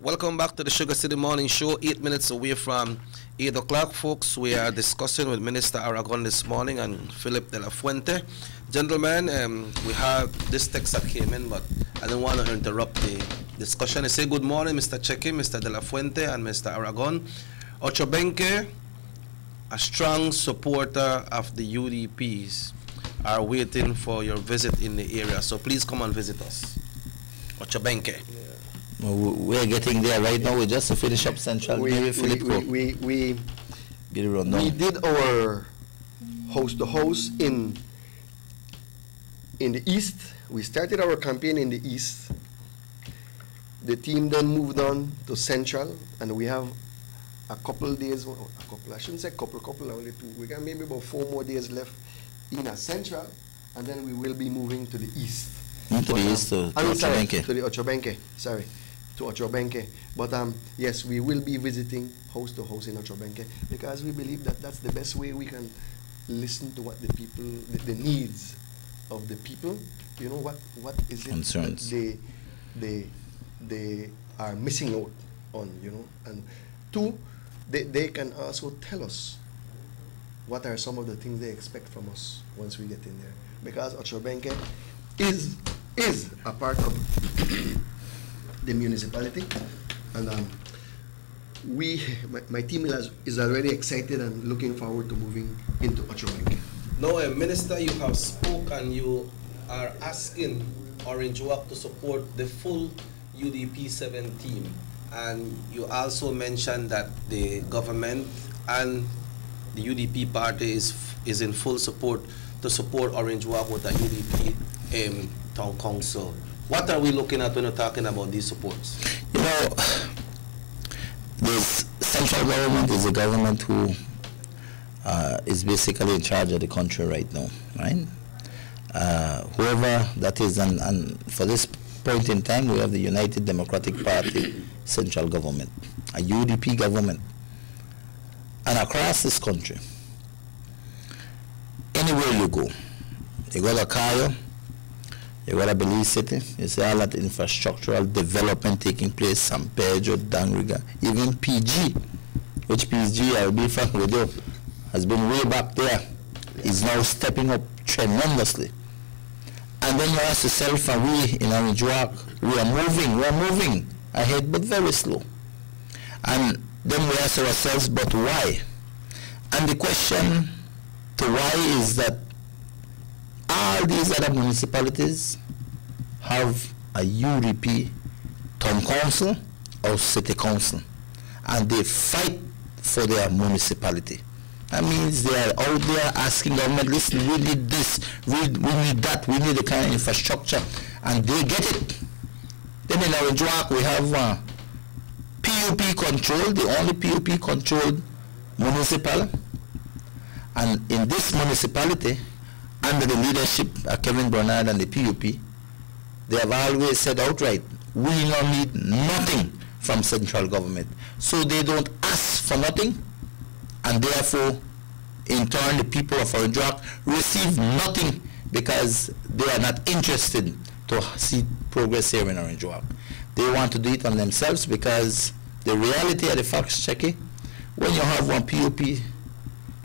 Welcome back to the Sugar City Morning Show. 8 minutes away from 8 o'clock, folks. We are discussing with Minister Aragon this morning and Philip de la Fuente. Gentlemen, we have this text that came in, but I don't want to interrupt the discussion. I say good morning, Mr. Cheque, Mr. de la Fuente, and Mr. Aragon. Ocho Benke, a strong supporter of the UDPs, are waiting for your visit in the area. So please come and visit us. Ocho Benke. We're getting there right now. We just finish up Central. We did our house-to-house in the east. We started our campaign in the east. The team then moved on to Central, and we have a couple days, I shouldn't say couple, only two. We got maybe about 4 more days left in a Central, and then we will be moving to the east. To the east, to Ochobenke. To the Ochobenke, sorry, to Ochobenke. But yes, we will be visiting house to house in Ochobenke because we believe that that's the best way we can listen to what the people, the needs of the people. You know, what is it concerns they are missing out on, you know. And two, they can also tell us what are some of the things they expect from us once we get in there. Because Ochobenke is a part of the municipality, and my team is already excited and looking forward to moving into Ochobenke. Now, Minister, you have spoke and you are asking Orange Walk to support the full UDP 7 team, and you also mentioned that the government and the UDP party is in full support to support Orange Walk with the UDP town council. What are we looking at when we're talking about these supports? You know, this central government is a government who is basically in charge of the country right now, right? Whoever that is, and for this point in time, we have the United Democratic Party central government, a UDP government. And across this country, anywhere you go to Cayo, you go to Belize City, you see all that infrastructural development taking place, San Pedro, Dangriga, even PG, which PG, I'll be frank with you, has been way back there, is now stepping up tremendously. And then you ask yourself, and we in Orange Walk, we are moving ahead, but very slow. And then we ask ourselves, but why? And the question to why is that all these other municipalities have a UDP town council or city council, and they fight for their municipality. That means they are out there asking government, listen, we need this, we need that, we need the kind of infrastructure, and they get it. Then in Orange Walk we have PUP controlled, the only PUP controlled municipal, and in this municipality, under the leadership of Kevin Bernard and the PUP, they have always said outright, we don't need nothing from central government. So they don't ask for nothing, and therefore, in turn, the people of Orange Walk receive nothing because they are not interested to see progress here in Orange Walk. They want to do it on themselves because the reality of the facts, Checky, when you have one PUP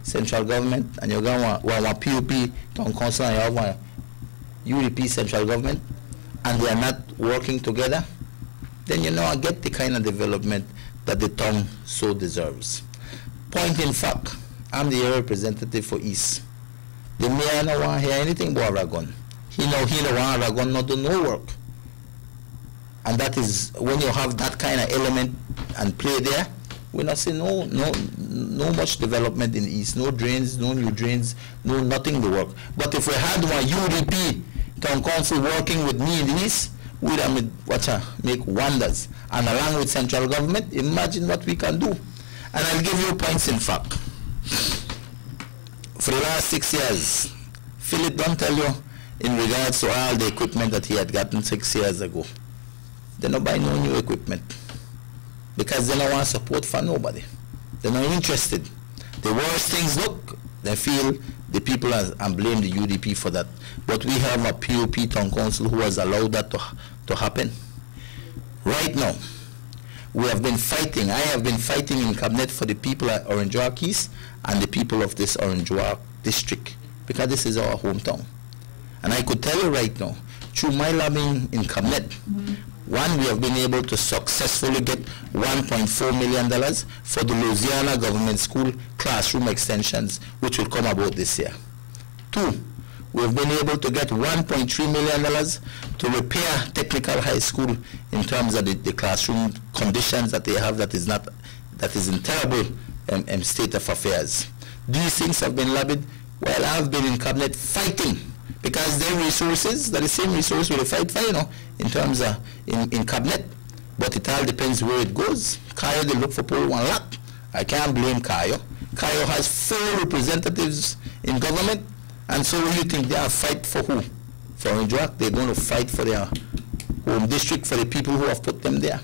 central government and you got one PUP town council and you have one UDP central government and they are not working together, then you know I get the kind of development that the town so deserves. Point in fact, I'm the area representative for East. The mayor don't want to hear anything about Aragon. He don't want Aragon not do no work. And that is when you have that kind of element and play there, we not see no much development in the East, no drains, no new drains, no nothing to work. But if we had one UDP town council working with me in the East, we'd make wonders. And along with central government, imagine what we can do. And I'll give you points in fact. For the last 6 years, Philip don't tell you in regards to all the equipment that he had gotten 6 years ago. They don't buy no new equipment because they don't want support for nobody. They're not interested. The worst things look, they feel the people and blame the UDP for that. But we have a PUP town council who has allowed that to happen. Right now, we have been fighting, I have been fighting in cabinet for the people at Orange Walk East and the people of this Orange Walk district because this is our hometown. And I could tell you right now, through my lobbying in cabinet, one, we have been able to successfully get $1.4 million for the Louisiana Government School classroom extensions, which will come about this year. Two, we have been able to get $1.3 million to repair Technical High School in terms of the classroom conditions that they have that is in terrible state of affairs. These things have been lobbied while I've been in cabinet fighting because their resources, they're the same resource we fight for, you know, in terms of in cabinet. But it all depends where it goes. Cayo, they look for poll one lot. I can't blame Cayo. Cayo has 4 representatives in government. And so you think they are fight for who? for Orange Rock. They're going to fight for their home district, for the people who have put them there.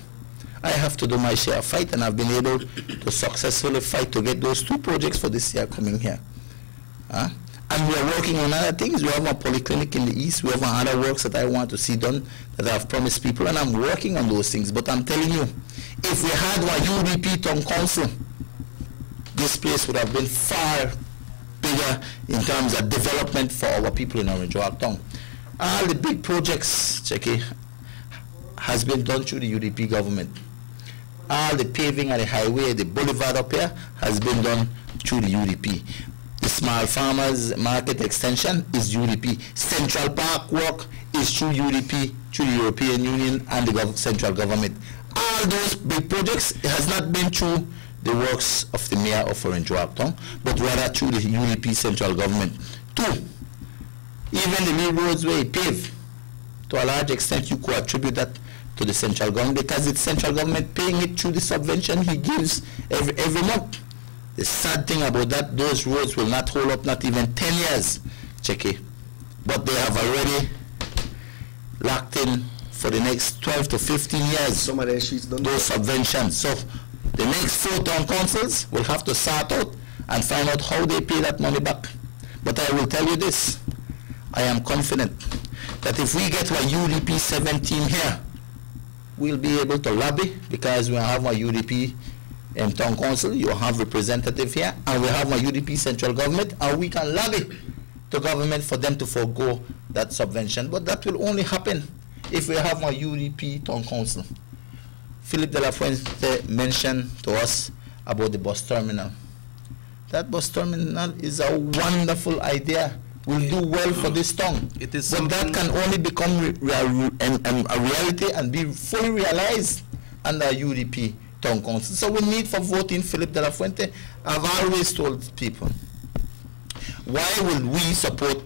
I have to do my share of fight, and I've been able to successfully fight to get those 2 projects for this year coming here. And we are working on other things. We have a polyclinic in the east. We have other works that I want to see done that I've promised people, and I'm working on those things. But I'm telling you, if we had a UDP town council, this place would have been far bigger in terms of development for our people in Orange Rock Town. All the big projects, Checky, has been done through the UDP government. All the paving of the highway, the boulevard up here, has been done through the UDP. The small farmers market extension is UDP. Central Park work is through UDP, through the European Union and the central government. All those big projects has not been through the works of the mayor of Orange Rock Town, but rather through the UDP central government. 2, even the new roads where he paved, to a large extent you could attribute that to the central government, because it's central government paying it through the subvention he gives every month. The sad thing about that, those roads will not hold up not even 10 years, Checky. But they have already locked in for the next 12 to 15 years. Some of the streets done those subventions. So the next 4 town councils will have to sort out and find out how they pay that money back. But I will tell you this, I am confident that if we get a UDP 7 team here, we'll be able to lobby, because we have a UDP town council, you have representative here, and we have a UDP central government, and we can lobby the government for them to forego that subvention. But that will only happen if we have a UDP town council. Philip de la Fuente mentioned to us about the bus terminal. That bus terminal is a wonderful idea. Will do well for this town. It is, but that can only become a reality and be fully realized under UDP town council. So we need for voting Philip de la Fuente. I've always told people, why will we support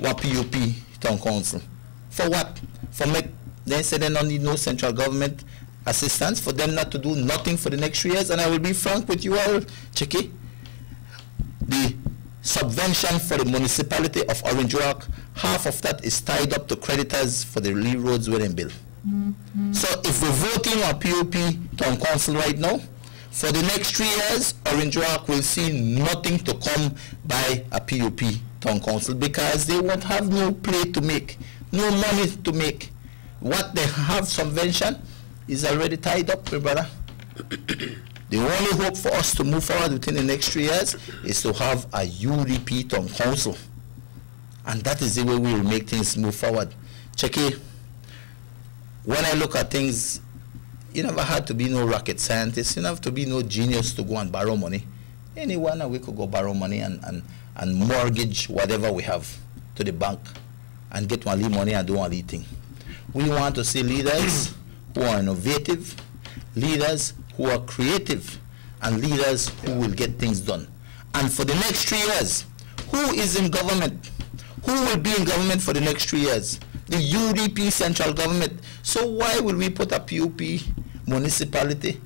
WAPUP town council? For what? For make, they say they don't need no central government assistance, for them not to do nothing for the next 3 years. And I will be frank with you all, Checky. The subvention for the municipality of Orange Rock, half of that is tied up to creditors for the Lee roads where they build. So if we're voting on POP town council right now, for the next 3 years, Orange Rock will see nothing to come by a POP town council, because they won't have no play to make, no money to make. What they have subvention is already tied up, my brother. The only hope for us to move forward within the next 3 years is to have a UDP town council. And that is the way we will make things move forward. Checky, when I look at things, you never had to be no rocket scientist. You never have to be no genius to go and borrow money. Anyone we could go borrow money and mortgage whatever we have to the bank and get one little money and do one little thing. We want to see leaders who are innovative, leaders who are creative, and leaders who will get things done. And for the next 3 years, who is in government? Who will be in government for the next 3 years? The UDP central government. So why will we put a POP municipality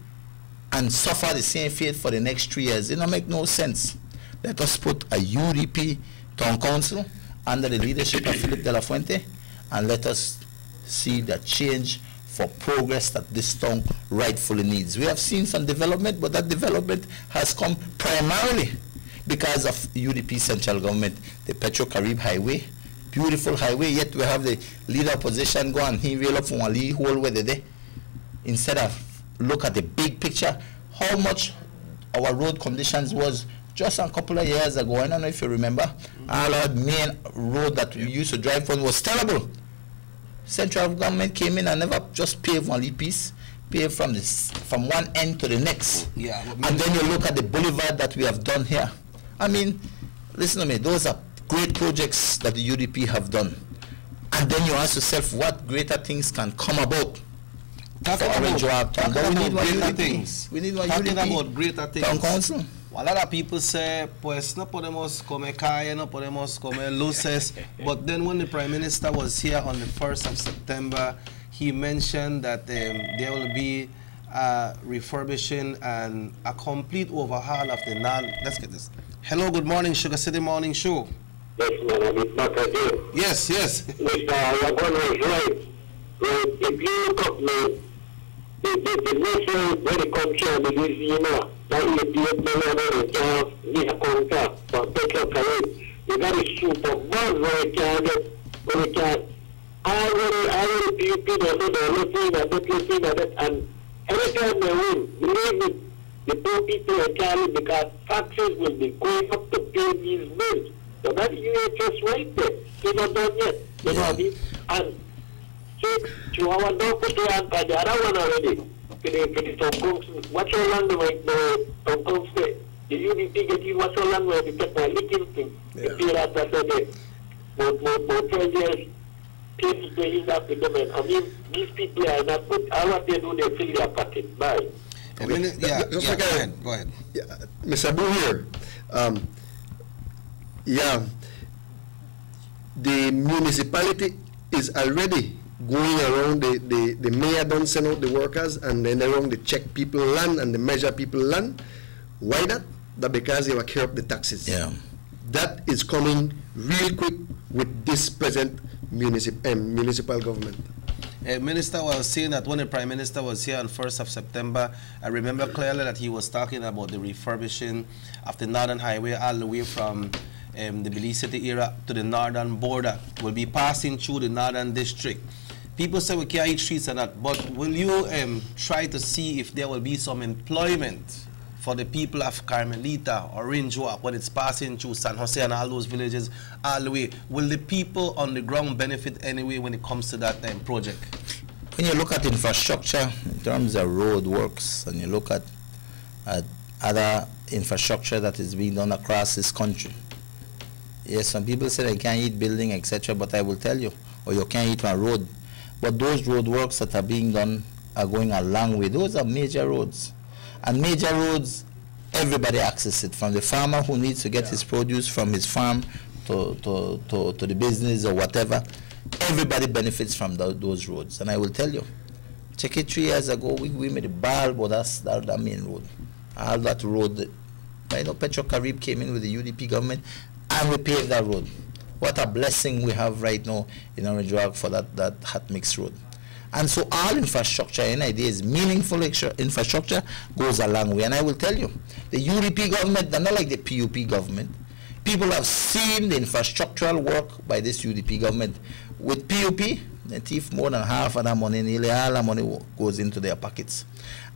and suffer the same fate for the next 3 years? It don't make no sense. Let us put a UDP town council under the leadership of Philip de la Fuente, and let us see the change for progress that this town rightfully needs. We have seen some development, but that development has come primarily because of UDP central government. The Petro-Carib Highway, beautiful highway, yet we have the leader opposition go and he rail up from a lee hole where they instead of look at the big picture, how much our road conditions was just a couple of years ago. I don't know if you remember, our main road that we used to drive on was terrible. Central government came in and never just paved one piece, paved from one end to the next. Yeah. And then you look at the boulevard that we have done here. I mean, listen to me, those are great projects that the UDP have done. And then you ask yourself, what greater things can come about? Talking about greater things. We need one Talking UDP about greater things. town council. A lot of people say, pues no podemos comer calle, no podemos comer luces. But then when the Prime Minister was here on the 1st of September, he mentioned that there will be refurbishing and a complete overhaul of the Let's get this. Hello, good morning, Sugar City Morning Show. Yes, man, I'm back again. Yes, yes. Mr. Aragon was right. Well, if you look up, man, the nation where the country and the Louisiana, that $88 million in account for petrol carriage, you got to shoot for bonds where it can get, when it can. Already PUP, they're looking at that, and every time they win, believe me, the poor people are carrying because taxes will be going up to pay these bills. So that UHS right there. They're not done yet. You know what I mean? And so, to our don't put the hand by the other one already. For the Tom Combs, what's your land right now? Tom Combs say, the UDP get you what's your land where they get my little thing. The period after that, more 12 years, people pay that with them. I mean, these people are not good. All what they do, they fill their pocket. Bye. Go ahead. Yeah, Mr. Abu here. The municipality is already going around, the mayor don't send out the workers, and then around they check people land and they measure people land. Why that? That because they will carry up the taxes. Yeah. That is coming real quick with this present municipal government. Minister was saying that when the Prime Minister was here on 1st of September, I remember clearly that he was talking about the refurbishing of the Northern Highway all the way from the Belize City area to the northern border. Will be passing through the northern district. People say we can't eat streets and that, but will you try to see if there will be some employment for the people of Carmelita, Orange Walk, when it's passing through San Jose and all those villages all the way? Will the people on the ground benefit anyway when it comes to that project? When you look at infrastructure in terms of road works, and you look at other infrastructure that is being done across this country, yes, some people say they can't eat building, etc., but I will tell you, or you can't eat on road. But those road works that are being done are going a long way. Those are major roads. And major roads, everybody access it, from the farmer who needs to get his produce from his farm to the business or whatever. Everybody benefits from those roads. And I will tell you, check it 3 years ago, we made a bar, but that's the main road. All that road, I know Petro-Carib came in with the UDP government, and we paved that road. What a blessing we have right now in Orange Walk for that hot mix road. And so all infrastructure, any ideas, meaningful infrastructure goes a long way. And I will tell you, the UDP government, they're not like the PUP government. People have seen the infrastructural work by this UDP government. With PUP, they thief more than half of that money, nearly all the money goes into their pockets.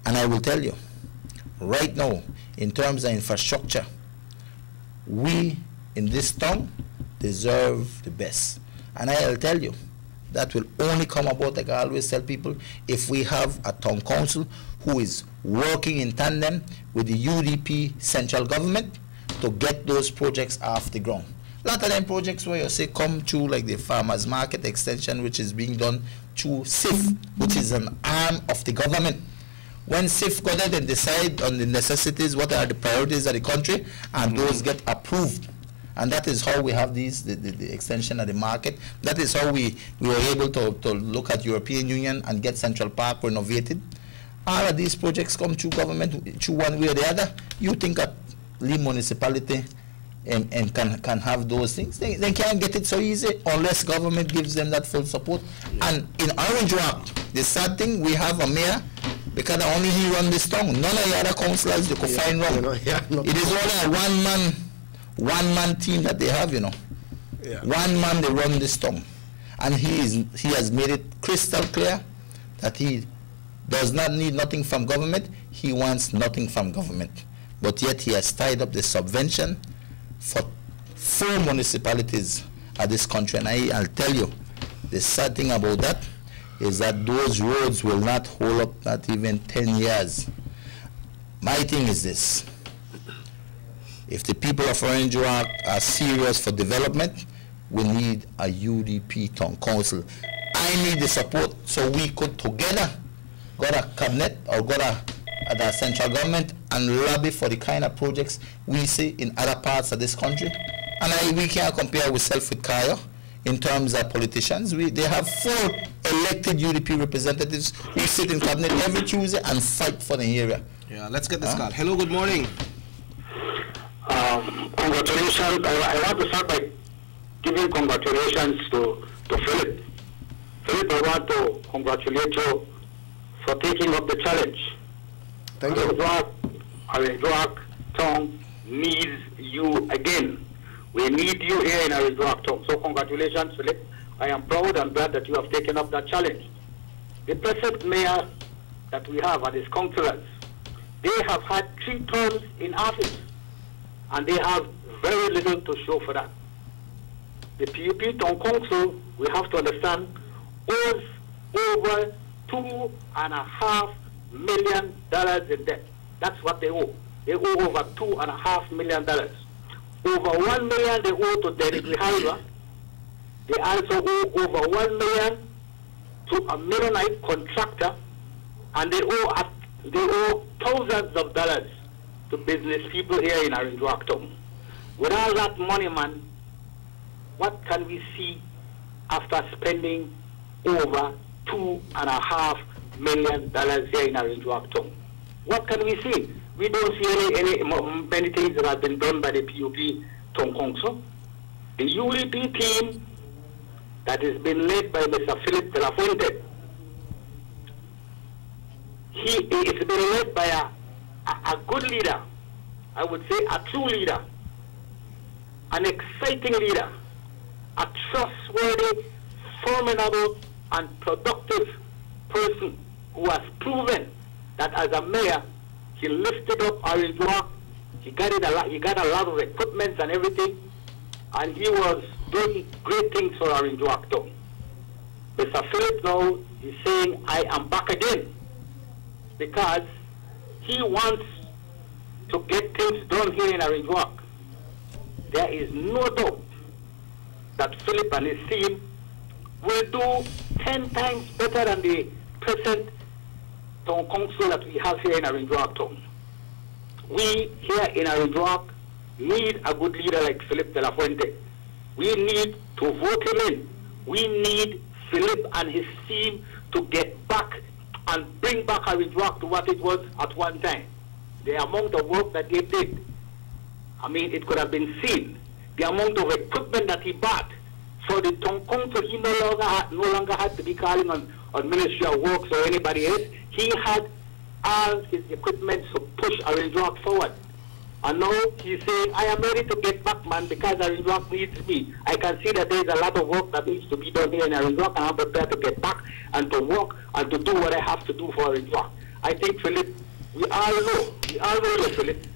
And I will tell you, right now, in terms of infrastructure, we in this town deserve the best. And I'll tell you, that will only come about, like I always tell people, if we have a town council who is working in tandem with the UDP central government to get those projects off the ground. A lot of them projects where you say come through, like the farmers market extension, which is being done through SIF, which is an arm of the government. When SIF go there and decide on the necessities, what are the priorities of the country, and those get approved. And that is how we have these, the extension of the market. That is how we were able to look at European Union and get Central Park renovated. All of these projects come through government, through one way or the other. You think that Lee municipality and can have those things. They can't get it so easy unless government gives them that full support. And in Orange Walk, the sad thing, we have a mayor, because only he runs this town. None of the other councillors, you could find wrong. It is only a one-man team that they have, you know. Yeah. One man, they run this town. And he has made it crystal clear that he does not need nothing from government. He wants nothing from government. But yet he has tied up the subvention for 4 municipalities of this country. And I'll tell you, the sad thing about that is that those roads will not hold up not even 10 years. My thing is this. If the people of Orange Walk are serious for development, we need a UDP town council. I need the support so we could together go to cabinet or go to the central government and lobby for the kind of projects we see in other parts of this country. And we can't compare ourselves with Kaya in terms of politicians. They have 4 elected UDP representatives who sit in cabinet every Tuesday and fight for the area. Yeah, let's get this call. Hello, good morning. Congratulations. I want to start by giving congratulations to Philip. Philip, I want to congratulate you for taking up the challenge. Thank you. Arinjoak Town needs you again. We need you here in Arinjoak Town. So congratulations, Philip. I am proud and glad that you have taken up that challenge. The present mayor that we have and his councillors, they have had 3 terms in office, and they have very little to show for that. The PUP Town Council, we have to understand, owes over $2.5 million in debt. That's what they owe. They owe over $2.5 million. Over $1 million they owe to Derek Lihalva. They also owe over $1 million to a Mennonite contractor, and they owe thousands of dollars to business people here in Arinjoak Town. With all that money, man, what can we see after spending over $2.5 million here in Arinjoak Town? What can we see? We don't see many things that have been done by the PUP Town Council. The UDP team that has been led by Mr. Philip de la Fuente, it's been led by a good leader, I would say a true leader, an exciting leader, a trustworthy, formidable, and productive person who has proven that as a mayor, he lifted up Arinjoak, he got a lot of equipment and everything, and he was doing great things for Arinjoak Town. Mr. Philip now is saying, I am back again, because he wants to get things done here in Arinjoak. There is no doubt that Philip and his team will do 10 times better than the present town council that we have here in Arinjoak Town. We here in Arinjoak need a good leader like Philip de la Fuente. We need to vote him in. We need Philip and his team to get back and bring back Arinjoak to what it was at one time. The amount of work that they did, I mean, it could have been seen. The amount of equipment that he bought for the town council, he no longer had to be calling on Ministry of Works or anybody else. He had all his equipment to push Arinjoak forward. And now he's saying, I am ready to get back, man, because Arinjoak needs me. I can see that there is a lot of work that needs to be done here in Arinjoak, and I'm prepared to get back and to work and to do what I have to do for Arinjoak. I think, Philip, we all know you, Philip.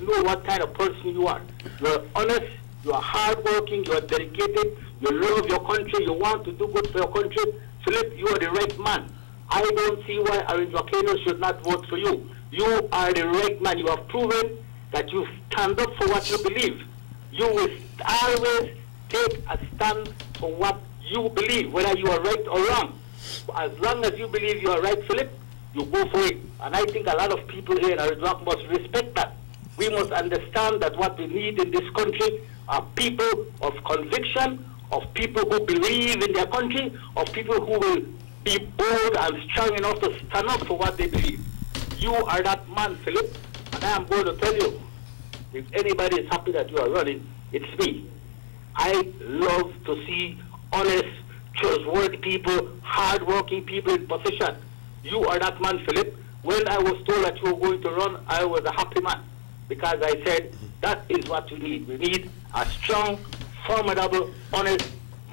You know what kind of person you are. You're honest, you are hardworking, you are dedicated, you love your country, you want to do good for your country. Philip, you are the right man. I don't see why Arinjoakinos should not vote for you. You are the right man. You have proven that you stand up for what you believe. You will always take a stand for what you believe, whether you are right or wrong. As long as you believe you are right, Philip, you go for it. And I think a lot of people here in Arinjoak must respect that. We must understand that what we need in this country are people of conviction, of people who believe in their country, of people who will be bold and strong enough to stand up for what they believe. You are that man, Philip, and I am going to tell you, if anybody is happy that you are running, it's me. I love to see honest, trustworthy people, hard-working people in position. You are that man, Philip. When I was told that you were going to run, I was a happy man, because I said, that is what we need. We need a strong, formidable, honest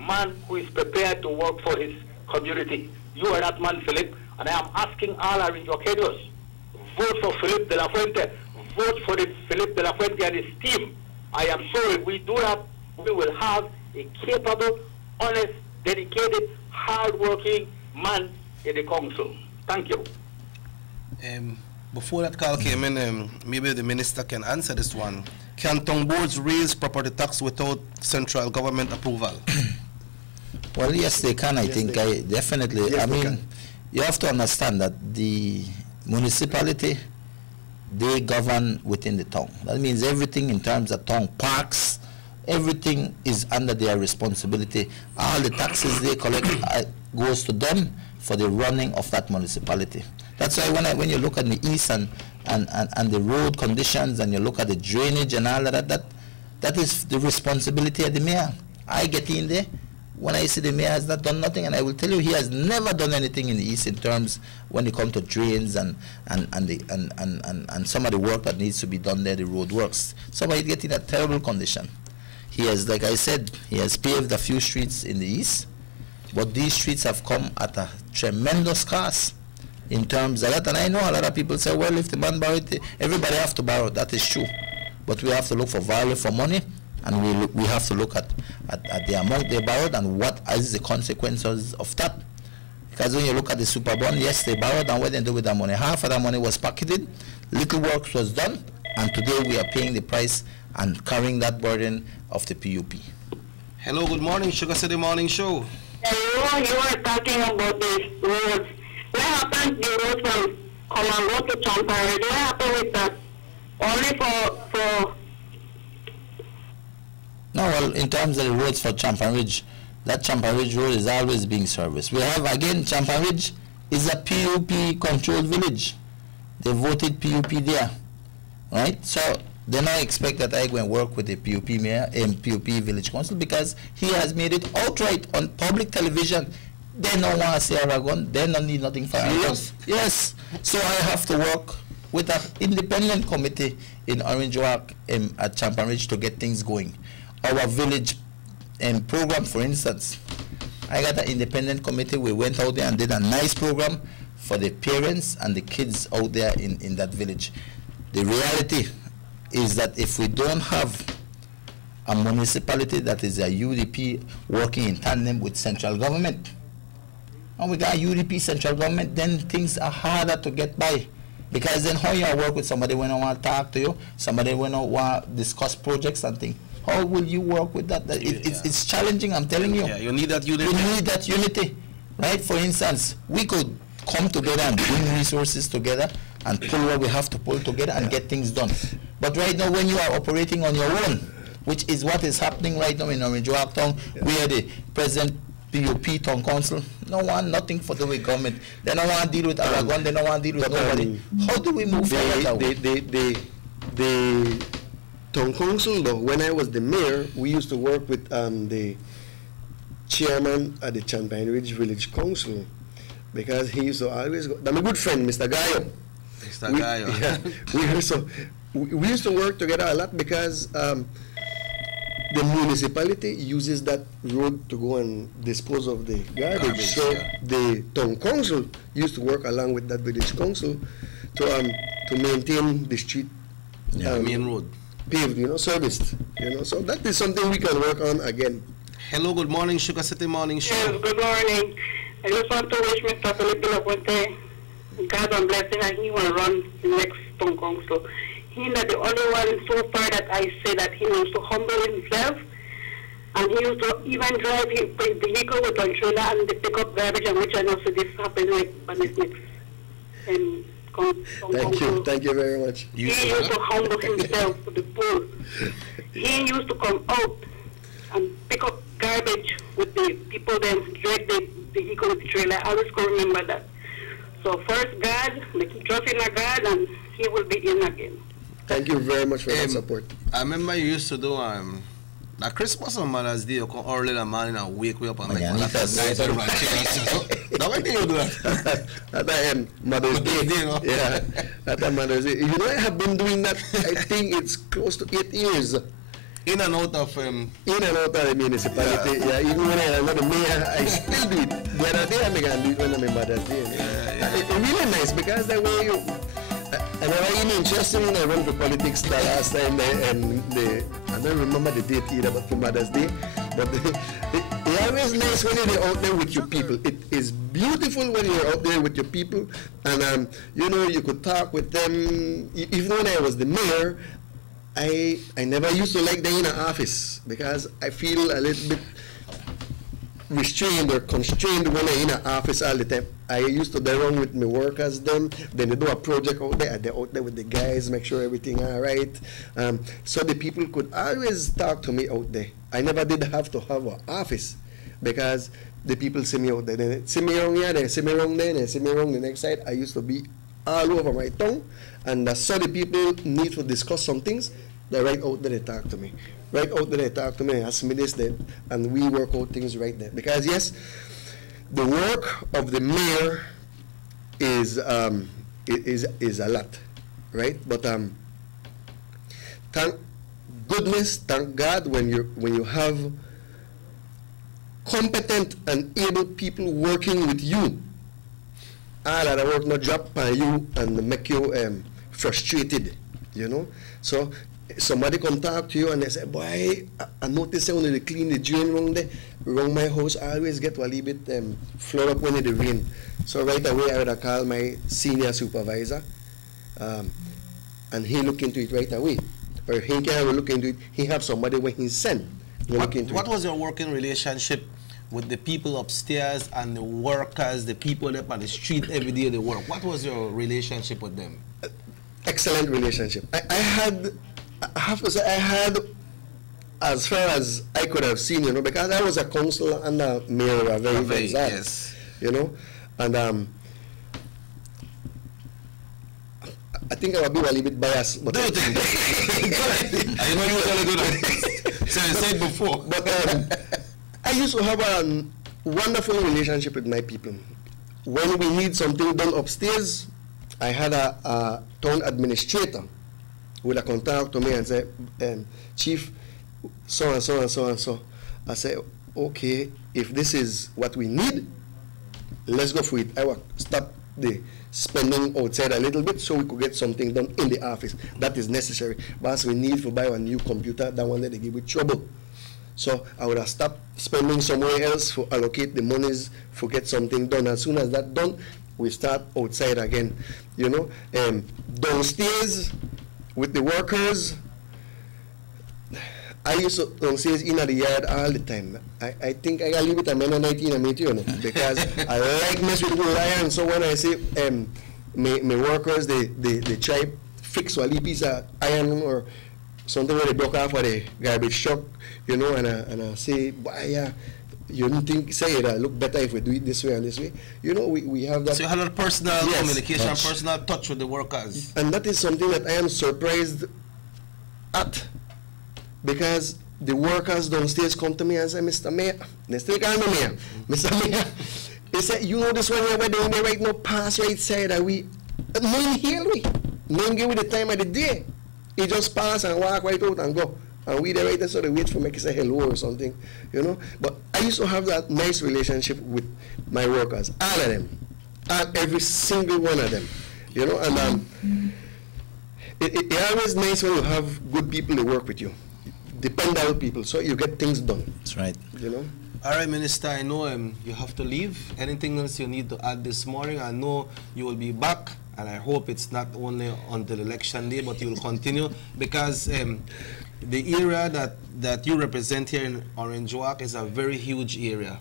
man who is prepared to work for his community. You are that man, Philip, and I am asking all Arinjoakinos, vote for Philip de la Fuente. Vote for Philip de la Fuente and his team. I am sure if we do that, we will have a capable, honest, dedicated, hard-working man in the council. Thank you. Before that call came in, maybe the minister can answer this one. Can town boards raise property tax without central government approval? Well, yes, they can, I think. Definitely. Yes, I mean, you have to understand that the municipality, they govern within the town. That means everything in terms of town parks, everything is under their responsibility. All the taxes they collect goes to them for the running of that municipality. That's why when you look at the east and the road conditions, and you look at the drainage and all of that, that is the responsibility of the mayor. I get in there. When I see the mayor has not done nothing, and I will tell you, he has never done anything in the East in terms when it comes to drains and some of the work that needs to be done there, the road works. Some of it get in a terrible condition. He has, like I said, he has paved a few streets in the East, but these streets have come at a tremendous cost in terms of that. And I know a lot of people say, well, if the man borrow it, everybody have to borrow. That is true. But we have to look for value for money, and we have to look at the amount they borrowed and what is the consequences of that. Because when you look at the super bond, yes, they borrowed, and what they do with that money? Half of that money was pocketed, little work was done, and today we are paying the price and carrying that burden of the PUP. Hello, good morning, Sugar City Morning Show. Hello, you are talking about the roads. What happened the road from Comango to Champaridge? What happened with that? Only for No, well, in terms of the roads for Champaridge, that Champaridge road is always being serviced. We have, again, Champaridge is a PUP-controlled village. They voted PUP there, right? So they now expect that I go and work with the PUP mayor and PUP village council because he has made it outright on public television. They don't want to see Aragon. They don't need nothing for Aragon. Yes. So I have to work with an independent committee in Orange Walk at Champaridge to get things going. Our village program, for instance, I got an independent committee. We went out there and did a nice program for the parents and the kids out there in that village. The reality is that if we don't have a municipality that is a UDP working in tandem with central government, and we got a UDP central government, then things are harder to get by. Because then how you work with somebody when I want to talk to you, somebody when I want to discuss projects and things? How will you work with that? It's challenging, I'm telling you. Yeah, you need that unity. You need that unity, right? For instance, we could come together and bring resources together and pull what we have to pull together and get things done. But right now, when you are operating on your own, which is what is happening right now in Orange Walk Town, where the present PUP Town Council, no one, nothing for the government. They don't want to deal with Aragon, they don't want to deal with nobody. How do we move forward? The Town Council, though, when I was the mayor, we used to work with the chairman at the Champaridge Village Council, because he used to always go, I'm a good friend, Mr. Gayo. Mr. Gayo. Yeah, we used to work together a lot because the municipality uses that road to go and dispose of the garbage. So the Town Council used to work along with that village council to maintain the street, main road, paved, serviced, So that is something we can work on again. Hello, good morning, Sugar City Morning Show. Yes, good morning. I just want to wish Mr. Philip de la Fuente God and blessing, and he will run the next Town Council. He's not the only one so far that I say that he used to humble himself, and he used to even drive his vehicle with a trailer and they pick up garbage, and which I know so this happened like next. Thank you very much. He used to humble himself to the poor. He used to come out and pick up garbage with the people, then drag the vehicle with the trailer. I always can remember that. So first God, keep trusting in God, and he will be in again. Thank you very much for that support. I remember you used to do at Christmas or Mother's Day, you come early in the morning and wake me up and make a lot of guys and run chicken. Now when do you do that? At that Mother's Day. Yeah, at that Mother's Day. I have been doing that, I think it's close to 8 years. In and out of in and out of the municipality. Yeah, even when I was the mayor, I still do it. The other day I began to do it when I'm in Mother's Day. It's really nice because that way you. And I was even interested when I went to politics the last time, I don't remember the date either, but for Mother's Day. But it's always nice when you're out there with your people. It is beautiful when you're out there with your people, and you could talk with them. Even when I was the mayor, I never used to like the inner office because I feel a little bit restrained or constrained when I'm in an office all the time. I used to go around with my workers then they do a project out there, they're out there with the guys, make sure everything all right. So the people could always talk to me out there. I never did have to have an office because the people see me out there. They see me around here, they see me around there, they see me around the next side. I used to be all over my tongue, and so the people need to discuss some things, they're right out there, they talk to me. right out there, talk to me, ask me this, then, and we work out things right there. Because yes, the work of the mayor is a lot, right? But thank goodness, thank God, when you have competent and able people working with you, all of the work not drop on you and make you frustrated, you know. So somebody come talk to you and they say, boy, I noticed when they clean the drain around my house, I always get a little bit flood up when it rain. So right away I would call my senior supervisor, and he look into it right away. Or he can look into it, he have somebody when he send. What was your working relationship with the people upstairs and the workers, the people up on the street every day they work? What was your relationship with them? Excellent relationship. I have to say, I had, as far as I could have seen, you know, because I was a councillor and a mayor of very yes. You know, and I think I would be a little bit biased. But I know you were going to do that. So I said before. But I used to have a wonderful relationship with my people. When we need something done upstairs, I had a town administrator who would contact to me and say, Chief, so and so and so and so. I say, okay, if this is what we need, let's go for it. I will stop the spending outside a little bit so we could get something done in the office. That is necessary. But as we need to buy a new computer, that one that they give me trouble. So I would have stopped spending somewhere else to allocate the monies to get something done. As soon as that's done, we start outside again. You know, downstairs with the workers, I used to downstairs in the yard all the time. I think I gotta leave it a minute 19 a minute, you know, because I like mess with the iron. So when I say my workers, they try fix a piece of iron or something where they broke off for the garbage truck, you know, and I say, yeah, you don't think, say it look better if we do it this way and this way. You know, we have that. So you have a personal communication, personal touch with the workers. And that is something that I am surprised at, because the workers downstairs come to me and say, Mr. Mayor, they still call me Mayor, Mr. Mayor, they say, you know this one here, we're doing there right now, pass right side, and we, no heal we, no give me the time of the day. He just pass and walk right out and go. And we there right there, so they wait for me to say hello or something, you know. But I used to have that nice relationship with my workers, all of them, every single one of them, you know. And it's always nice when you have good people to work with you, dependable people, so you get things done. That's right. You know. All right, Minister, I know you have to leave. Anything else you need to add this morning? I know you will be back, and I hope it's not only until election day, but you will continue, because the area that you represent here in Orange Walk is a very huge area,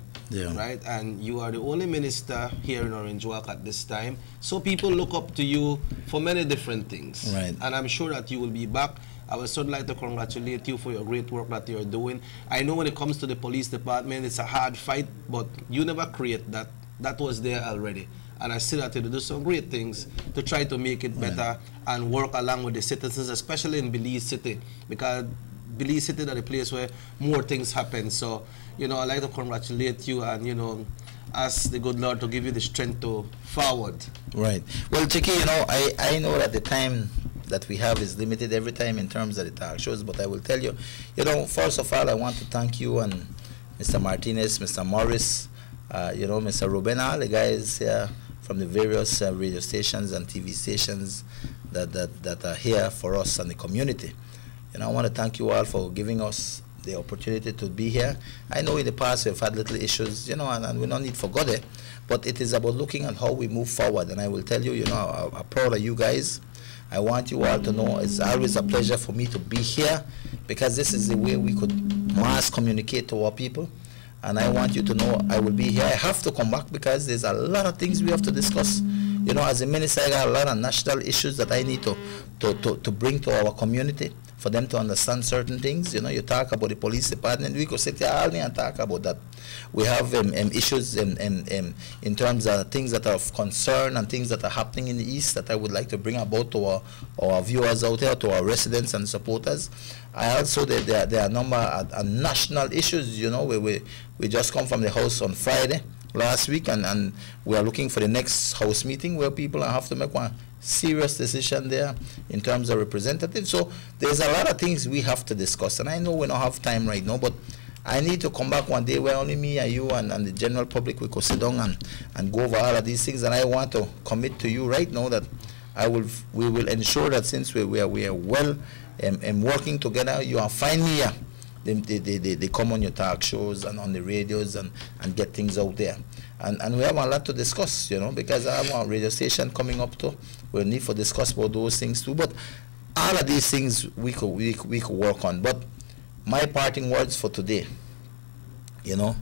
right? And you are the only minister here in Orange Walk at this time. So people look up to you for many different things. Right. And I'm sure that you will be back. I would certainly like to congratulate you for your great work that you're doing. I know when it comes to the police department, it's a hard fight, but you never create that. That was there already. And I see that you do some great things to try to make it better and work along with the citizens, especially in Belize City, because Belize City is the place where more things happen. So, you know, I'd like to congratulate you and, you know, ask the good Lord to give you the strength to forward. Right. Well, Chicky, you know, I know that the time that we have is limited every time in terms of the talk shows, but I will tell you, you know, first of all, I want to thank you and Mr. Martinez, Mr. Morris, you know, Mr. Ruben, all the guys here from the various radio stations and TV stations that are here for us and the community. You know, I want to thank you all for giving us the opportunity to be here. I know in the past we've had little issues, you know, and we don't need to forget it, but it is about looking at how we move forward. And I will tell you, you know, I'm proud of you guys. I want you all to know it's always a pleasure for me to be here, because this is the way we could mass communicate to our people. And I want you to know I will be here. I have to come back because there's a lot of things we have to discuss. You know, as a minister, I got a lot of national issues that I need to bring to our community for them to understand certain things. You know, you talk about the police department, we could sit here all day and talk about that. We have issues in terms of things that are of concern and things that are happening in the East that I would like to bring about to our viewers out there, to our residents and supporters. I also, there are a number of national issues, you know, we just come from the House on Friday last week, and we are looking for the next House meeting where people have to make one serious decision there in terms of representatives. So there's a lot of things we have to discuss, and I know we don't have time right now, but I need to come back one day where only me and you and the general public we could sit down and go over all of these things. And I want to commit to you right now that we will ensure that since we are well and working together, you will find me here. They come on your talk shows and on the radios and get things out there. And we have a lot to discuss, you know, because I have a radio station coming up too. We'll need to discuss about those things too. But all of these things we could work on. But my parting words for today, you know,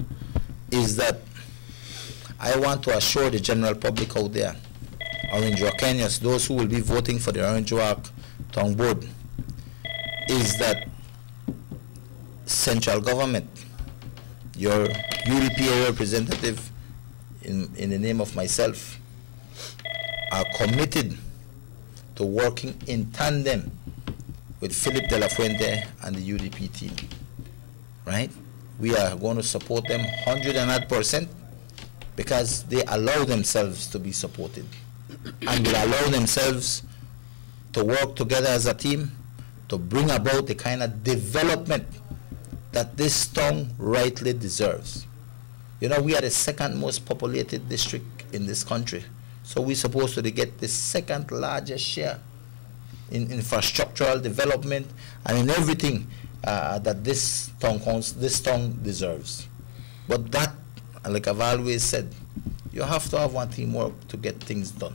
is that I want to assure the general public out there, Orange Walk Kenyans, those who will be voting for the Orange Walk Town Board, is that central government, your UDP representative, in the name of myself, are committed to working in tandem with Philip De La Fuente and the UDP team, right? We are going to support them 100% because they allow themselves to be supported and will allow themselves to work together as a team to bring about the kind of development that this town rightly deserves. You know, we are the second most populated district in this country, so we're supposed to get the second largest share in infrastructural development and in everything that this town deserves. But that, like I've always said, you have to have one teamwork to get things done.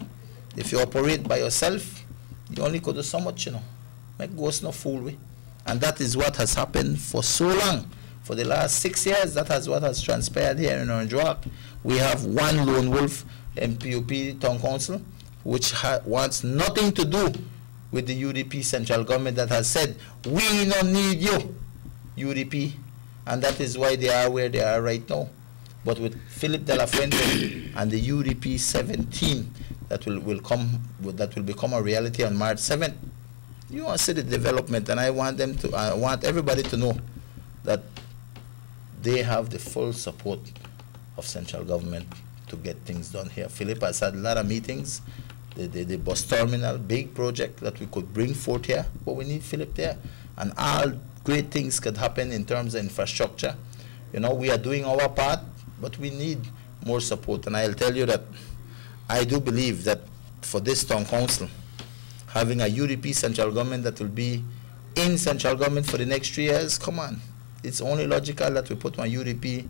If you operate by yourself, you only could do so much, you know. Make ghosts no fool with. And that is what has happened for so long. For the last 6 years, that is what has transpired here in Orange Walk. We have one lone wolf MPUP town council, which wants nothing to do with the UDP central government, that has said, we don't need you, UDP. And that is why they are where they are right now. But with Philip De La Fuente and the UDP 17 that will become a reality on March 7th, you want to see the development, and I want everybody to know that they have the full support of central government to get things done here. Philip has had a lot of meetings, the bus terminal, big project that we could bring forth here, but we need Philip there. And all great things could happen in terms of infrastructure. You know, we are doing our part, but we need more support. And I'll tell you that I do believe that for this town council, having a UDP central government that will be in central government for the next 3 years, come on. It's only logical that we put one UDP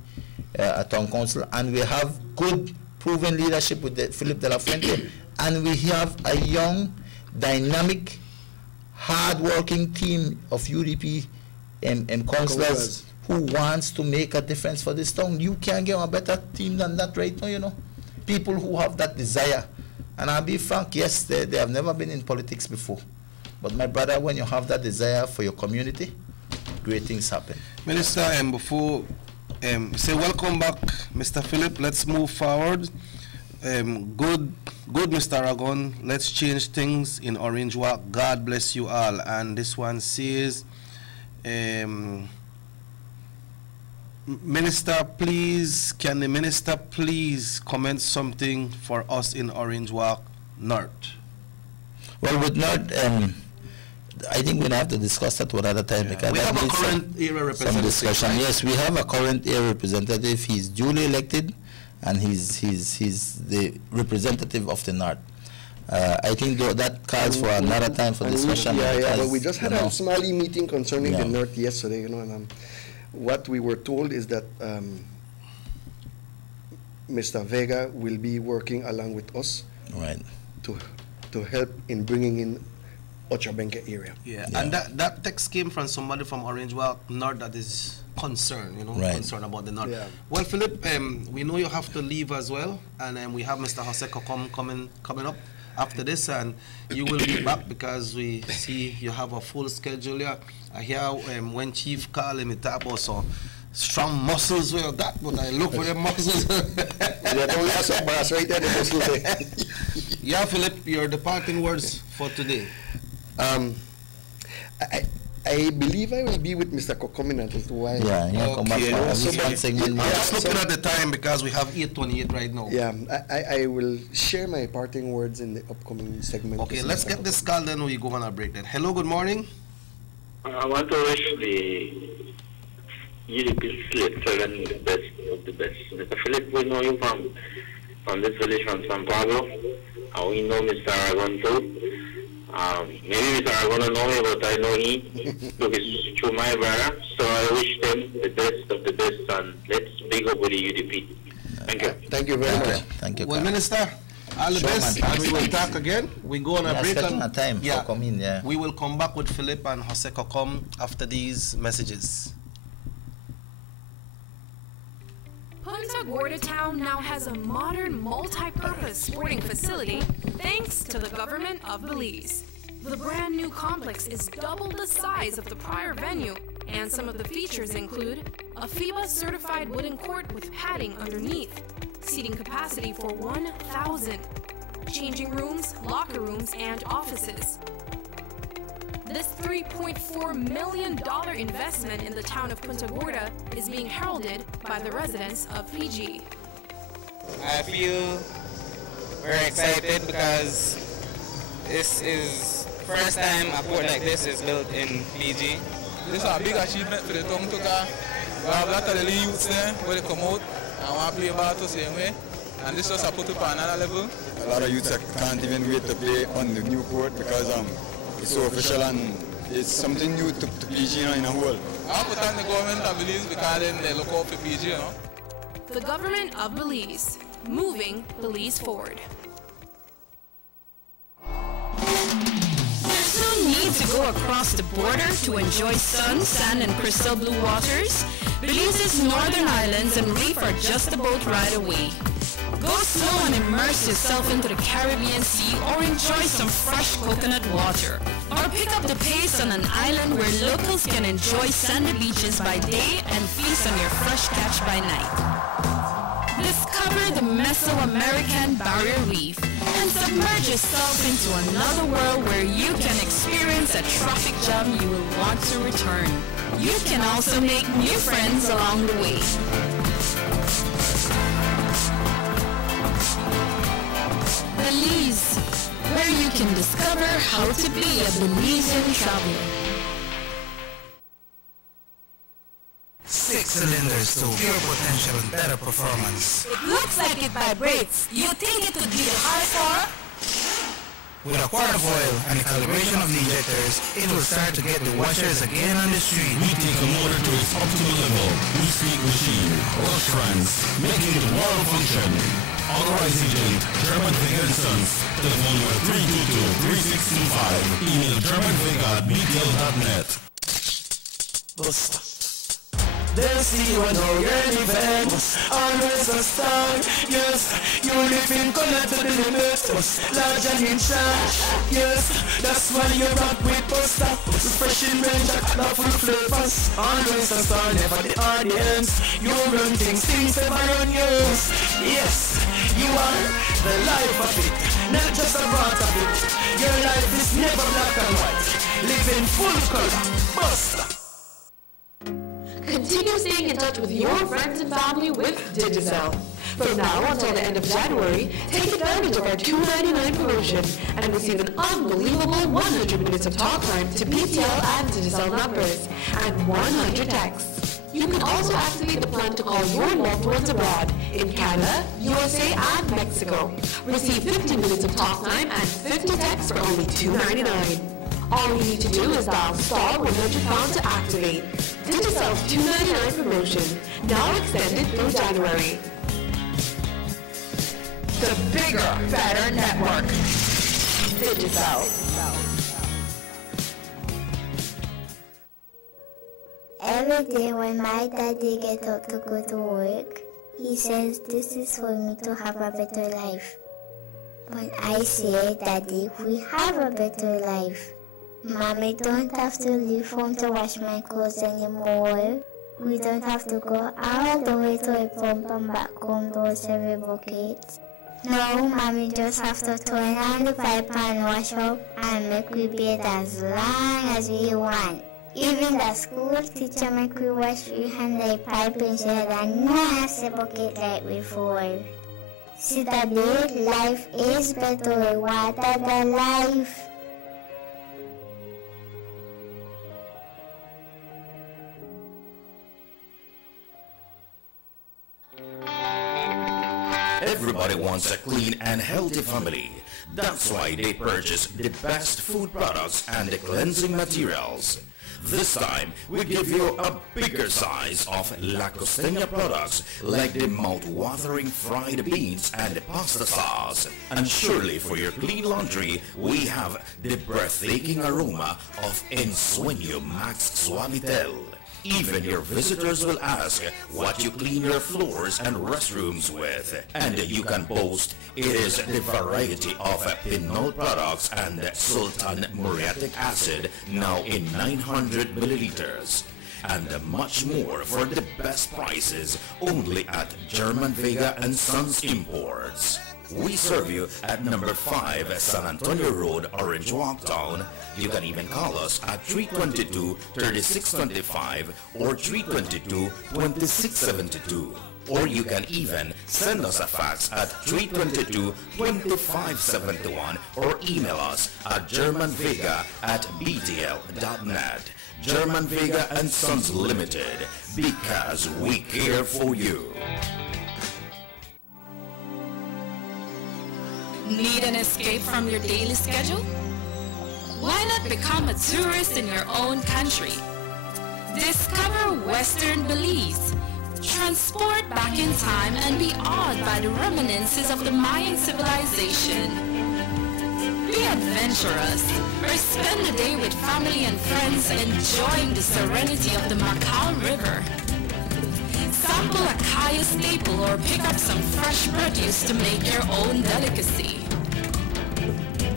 town council, and we have good, proven leadership with Philip De La Fuente, and we have a young, dynamic, hard-working team of UDP councillors who wants to make a difference for this town. You can't get a better team than that right now, you know. People who have that desire. And I'll be frank, yes, they have never been in politics before. But my brother, when you have that desire for your community, great things happen. Minister, before say welcome back, Mr. Philip, let's move forward. Good, Mr. Aragon, let's change things in Orange Walk. God bless you all. And this one says, Minister, please, can the minister please comment something for us in Orange Walk North? Well, with North, I think we'll have to discuss that one other time, because we have a current area representative. Some discussion. Right? Yes, we have a current area representative. He's duly elected, and he's the representative of the North. I think that calls for another time for discussion. But we just had a small meeting concerning the North yesterday, you know, and what we were told is that Mr. Vega will be working along with us, right, to help in bringing in Ochabenke area. Yeah, and that text came from somebody from Orange Walk North that is concerned, you know, concerned about the North. Yeah. Well, Philip, we know you have to leave as well, and we have Mr. Hoseko coming up. after this, and you will be back because we see you have a full schedule here. I hear when Chief called me talk about some strong muscles, well, that, but I look for the muscles. Yeah, Philip, your departing words for today. I believe I will be with Mr. Kokomin until 2 while. Yeah, come back. I'm just looking at the time because we have 8:28 right now. Yeah, I will share my parting words in the upcoming segment. Okay, let's get this call, then we go on a break then. Hello, good morning. I want to wish the UDP slate children the best of the best. Mr. Philip, we know you from this village from San Pablo, and we know Mr. Aragon too. Maybe Mr. Aragon don't know me, but I know he, because it's through my brother. So I wish them the best of the best, and let's big up with the UDP. Thank you. Thank you very much. Thank you. Well, Minister, all the best, and we will talk again. We go on a break. And time for coming, we will come back with Philip and Jose Kokom after these messages. Punta Gorda Town now has a modern multi-purpose sporting facility thanks to the government of Belize. The brand new complex is double the size of the prior venue, and some of the features include a FIBA certified wooden court with padding underneath, seating capacity for 1,000, changing rooms, locker rooms, and offices. This $3.4 million investment in the town of Punta Gorda is being heralded by the residents of PG. I feel very excited because this is the first time a port like this is built in PG. This is a big achievement for the town toka. We have a lot of the youths there where they come out and want to play ball the same way. And this just put it on another level. A lot of youths can't even wait to play on the new court because it's so official and it's something new to PG in the whole. I want to thank the government of Belize because they look out for PG, The government of Belize, moving Belize forward. There's no need to go across the border to enjoy sun, sand, and crystal blue waters. Belize's northern islands and reef are just a boat ride away. Go slow and immerse yourself into the Caribbean Sea or enjoy some fresh coconut water. Or pick up the pace on an island where locals can enjoy sandy beaches by day and feast on your fresh catch by night. Discover the Mesoamerican Barrier Reef and submerge yourself into another world where you can experience a traffic jam you will want to return. You can also make new friends along the way. Belize, where you can discover how to be a Belizean traveler. 6 cylinders to pure potential and better performance. It looks like it vibrates. You think it would be the horsepower? With a quart of oil and a calibration of the injectors, it will start to get the washers again on the street. We take a motor to its optimal level. We speak machine, Roche France, making it world function. Authorized agent, German Vega & Sons. Telephone number 322-3625. Email germanvega@btl.net. Buster. They'll see you and all your event. Always a star, yes. You live in connect to the limit. Large and in charge, yes. That's why you rock with Buster. Refreshing range of colorful flavors. Always a star, never the audience. You run things never run yours. Yes, you are the life of it, not just a part of it. Your life is never black and white. Live in full color. Buster. Continue staying in touch with your friends and family with Digicel. From now until the end of January, take advantage of our $2.99 promotion and receive an unbelievable 100 minutes of talk time to BTL and Digicel numbers and 100 texts. You can also activate the plan to call your loved ones abroad in Canada, USA, and Mexico. Receive 50 minutes of talk time and 50 texts for only $2.99. All you need to do is dial *100# to activate. Digicel's $2.99 promotion, now extended through January. The bigger, better network. Digicel. Every day when my daddy gets up to go to work, he says this is for me to have a better life. But I say, Daddy, we have a better life. Mommy don't have to leave home to wash my clothes anymore. We don't have to go all the way to a pump and back home to wash every bucket. No, Mommy just have to turn on the pipe and wash up and make we bathe as long as we want. Even the school teacher make we wash we hand the pipe instead of nasty bucket like before. See, Daddy, life is better with water than life. Everybody wants a clean and healthy family. That's why they purchase the best food products and the cleansing materials. This time, we give you a bigger size of La Costeña products like the mouth-watering fried beans and the pasta sauce. And surely for your clean laundry, we have the breathtaking aroma of Ensueño Max Suavitel. Even your visitors will ask what you clean your floors and restrooms with. And you can boast it is the variety of Pinol products and Sultan muriatic acid now in 900 milliliters. And much more for the best prices only at German Vega and Sons Imports. We serve you at number 5 San Antonio Road, Orange Walk Town. You can even call us at 322-3625 or 322-2672. Or you can even send us a fax at 322-2571 or email us at germanvega@btl.net. German Vega and Sons Limited, because we care for you. Need an escape from your daily schedule? Why not become a tourist in your own country? Discover Western Belize. Transport back in time and be awed by the reminiscences of the Mayan civilization. Be adventurous or spend the day with family and friends enjoying the serenity of the Macau River. Sample a Kaya staple or pick up some fresh produce to make your own delicacy.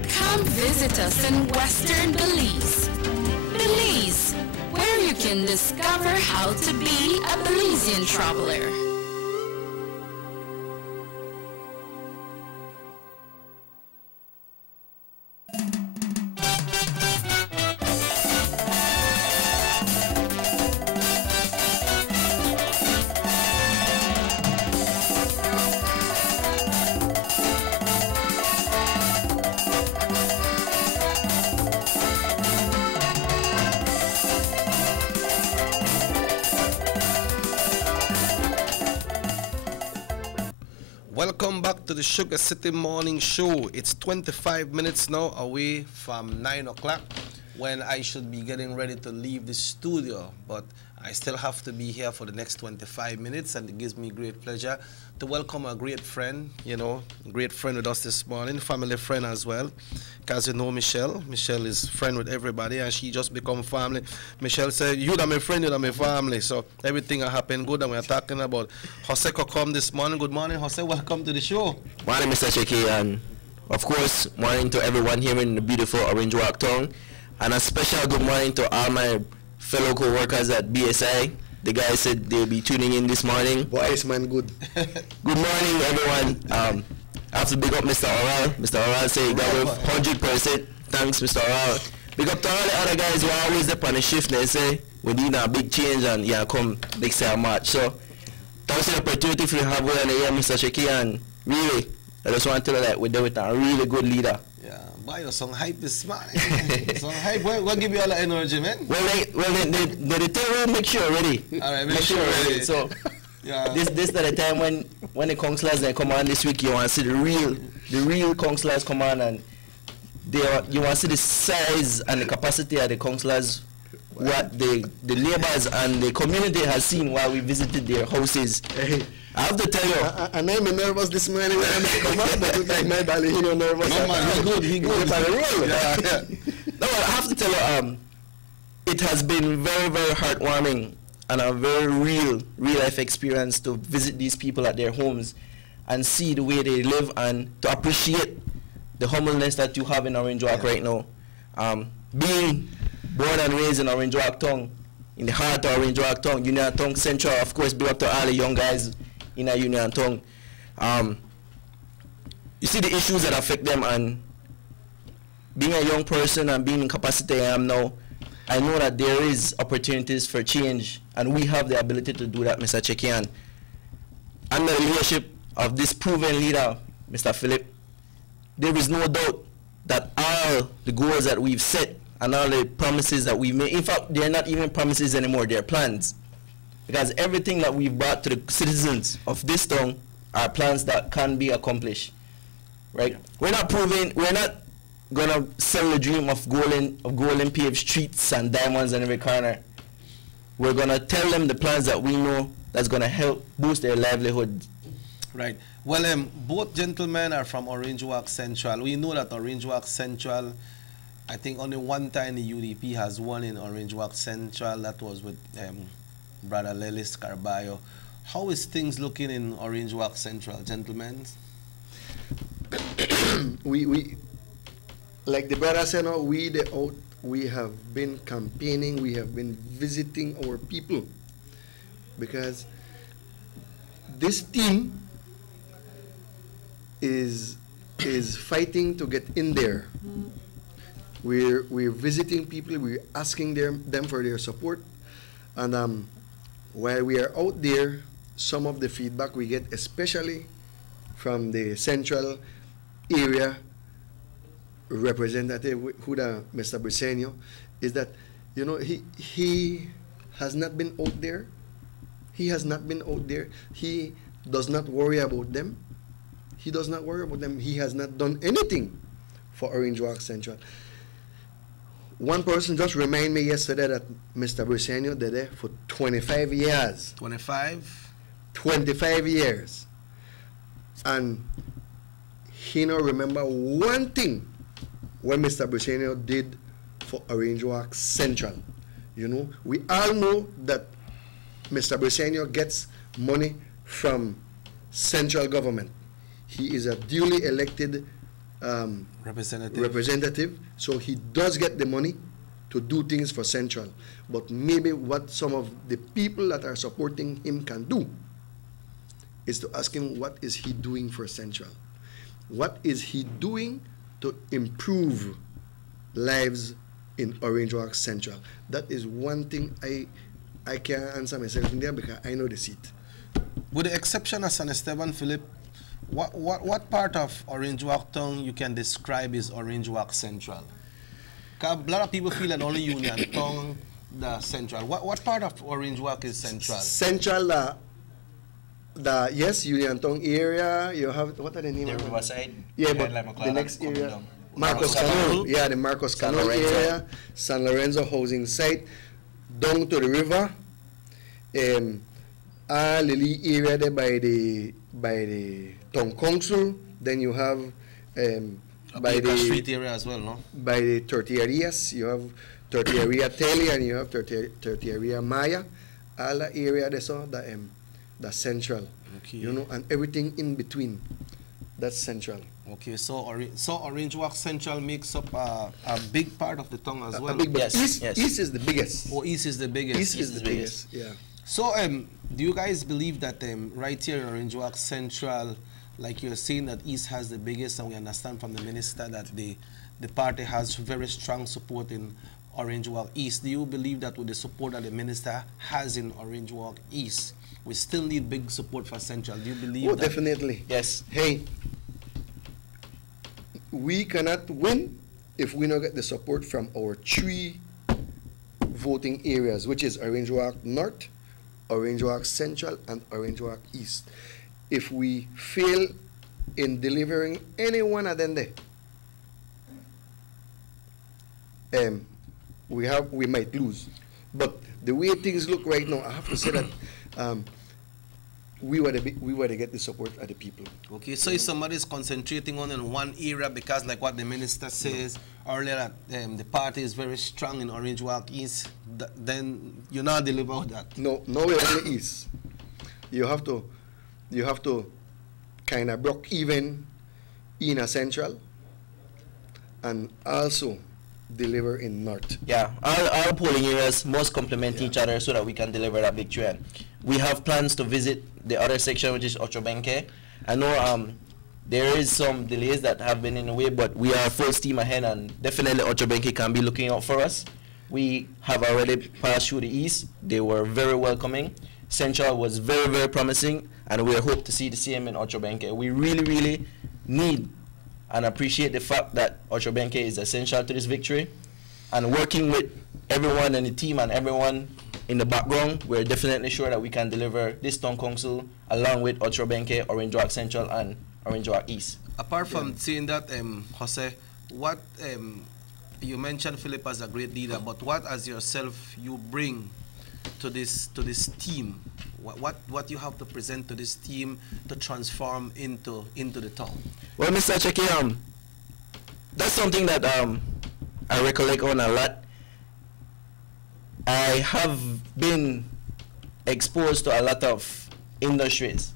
Come visit us in Western Belize. Belize, where you can discover how to be a Belizean traveler. Welcome back to the Sugar City Morning Show. It's 25 minutes now away from 9 o'clock when I should be getting ready to leave the studio. But I still have to be here for the next 25 minutes, and it gives me great pleasure to welcome a great friend, great friend with us this morning, family friend as well. Because you know Michelle. Michelle is friend with everybody, and she just become family. Michelle said, you are my friend, you are my family. So everything happened good, and we're talking about Jose Cocom this morning. Good morning, Jose. Welcome to the show. Morning, Mr. Cheki, and of course, morning to everyone here in the beautiful Orange Walk Town. And a special good morning to all my fellow co-workers at BSI. The guys said they'll be tuning in this morning. Boys, man, good. Good morning, everyone. I have to big up Mr. Oral. Mr. Oral say he got with 100%. Thanks, Mr. Oral. Big up to all the other guys who are always up on the shift. They say we need a big change and yeah, come next year March. So thanks for the opportunity for you have with the year, Mr. Cheki, and really, I just want to tell you that we're there with a really good leader. Boy, you're some hype this morning. Some hype. What give you all the energy, man? Well, the thing will make sure ready. All right, make sure ready. So, this is the time when the counselors they come on this week. You want to see the real counselors come on, and you want to see the size and the capacity of the counselors, what the laborers and the community has seen while we visited their houses. Hey. I have to tell you. I'm nervous this morning when I come out, but like my body, nervous. No, man, he good. Yeah. No, I have to tell you, it has been very, very heartwarming and a very real life experience to visit these people at their homes and see the way they live and to appreciate the humbleness that you have in Orange Walk right now. Being born and raised in Orange Walk Town, in the heart of Orange Walk Town, Union Town Central, of course, big up to all the young guys in a Union Town. You see the issues that affect them, and being a young person and being in capacity I am now, I know that there is opportunities for change, and we have the ability to do that, Mr. Chekian. Under the leadership of this proven leader, Mr. Philip, there is no doubt that all the goals that we've set and all the promises that we've made, in fact, they're not even promises anymore, they're plans. Because everything that we've brought to the citizens of this town are plans that can be accomplished, right? We're not gonna sell the dream of golden paved streets and diamonds in every corner. We're gonna tell them the plans that we know that's gonna help boost their livelihood. Right. Well, both gentlemen are from Orange Walk Central. We know that Orange Walk Central, I think only one time the UDP has won in Orange Walk Central. That was with Brother Lelis Carballo. How is things looking in Orange Walk Central, gentlemen? we like the brother said, no, we have been campaigning, we have been visiting our people, because this team is fighting to get in there. We're visiting people, we're asking them for their support, and while we are out there, some of the feedback we get, especially from the central area representative, Mr. Briceño, is that, you know, he has not been out there. He has not been out there. He does not worry about them. He does not worry about them. He has not done anything for Orange Walk Central. One person just reminded me yesterday that Mr. Briceño did it for 25 years. 25? 25 years. And he don't remember one thing what Mr. Briceño did for Orange Walk Central. You know, we all know that Mr. Briceño gets money from central government. He is a duly elected representative, so he does get the money to do things for Central. But maybe what some of the people that are supporting him can do is to ask him, what is he doing for Central? What is he doing to improve lives in Orange Walk Central? That is one thing I can't answer myself in there, because I know the seat. With the exception of San Esteban, Philip, what part of Orange Walk Town you can describe as Orange Walk Central? Because a lot of people feel that only Union Town, the Central. What part of Orange Walk is Central? Central, yes, Union Town area. You have, what are the names? The Riverside. Yeah, but the next area, Marcos Canal. Yeah, the Marcos Canal area, San Lorenzo housing site, down to the river. Lily area there by the town council. Then you have by the street area as well, no? By the Tortillerias, you have Tortilleria Telly and you have Tortilleria Maya. All the area there, so the central, okay. You know, and everything in between. That's Central. Okay, so Orange Walk Central makes up a big part of the town as well. Yes. East is the biggest. Oh, East is the biggest. East is the biggest. Yeah. So do you guys believe that right here in Orange Walk Central, like you're saying that East has the biggest, and we understand from the minister that the party has very strong support in Orange Walk East. Do you believe that with the support that the minister has in Orange Walk East, we still need big support for Central? Do you believe that? Definitely. Yes. Hey, we cannot win if we don't get the support from our 3 voting areas, which is Orange Walk North, Orange Walk Central, and Orange Walk East. If we fail in delivering any one of them there, we might lose. But the way things look right now, I have to say that we were to get the support of the people. Okay, so if somebody is concentrating on in one area, because like what the minister says earlier, that the party is very strong in Orange Walk East, then you not deliver that. No, nowhere in the East. You have to kind of broke even in a Central, and also deliver in north. Yeah, our polling areas must complement each other so that we can deliver that victory. And we have plans to visit the other section, which is Ochobenke. I know there is some delays that have been in the way, but we are full steam ahead, and definitely Ochobenke can be looking out for us. We have already passed through the east. They were very welcoming. Central was very, very promising, and we hope to see the same in Ochobenke. We really, really need and appreciate the fact that Ochobenke is essential to this victory. And working with everyone in the team and everyone in the background, we're definitely sure that we can deliver this town council along with Ochobenke, Orange Walk Central, and Orange Walk East. Apart from saying that, Jose, what you mentioned Philip as a great leader, but what as yourself you bring to this team? What you have to present to this team to transform into the town? Well, Mr. Cheki, that's something that I recollect on a lot. I have been exposed to a lot of industries,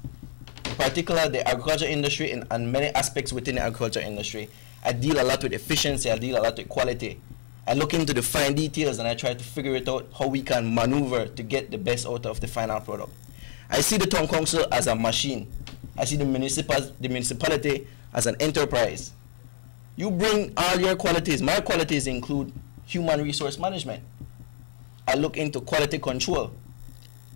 particularly the agriculture industry and many aspects within the agriculture industry. I deal a lot with efficiency, I deal a lot with quality. I look into the fine details and I try to figure it out how we can maneuver to get the best out of the final product. I see the town council as a machine. I see the municipality as an enterprise. You bring all your qualities. My qualities include human resource management. I look into quality control.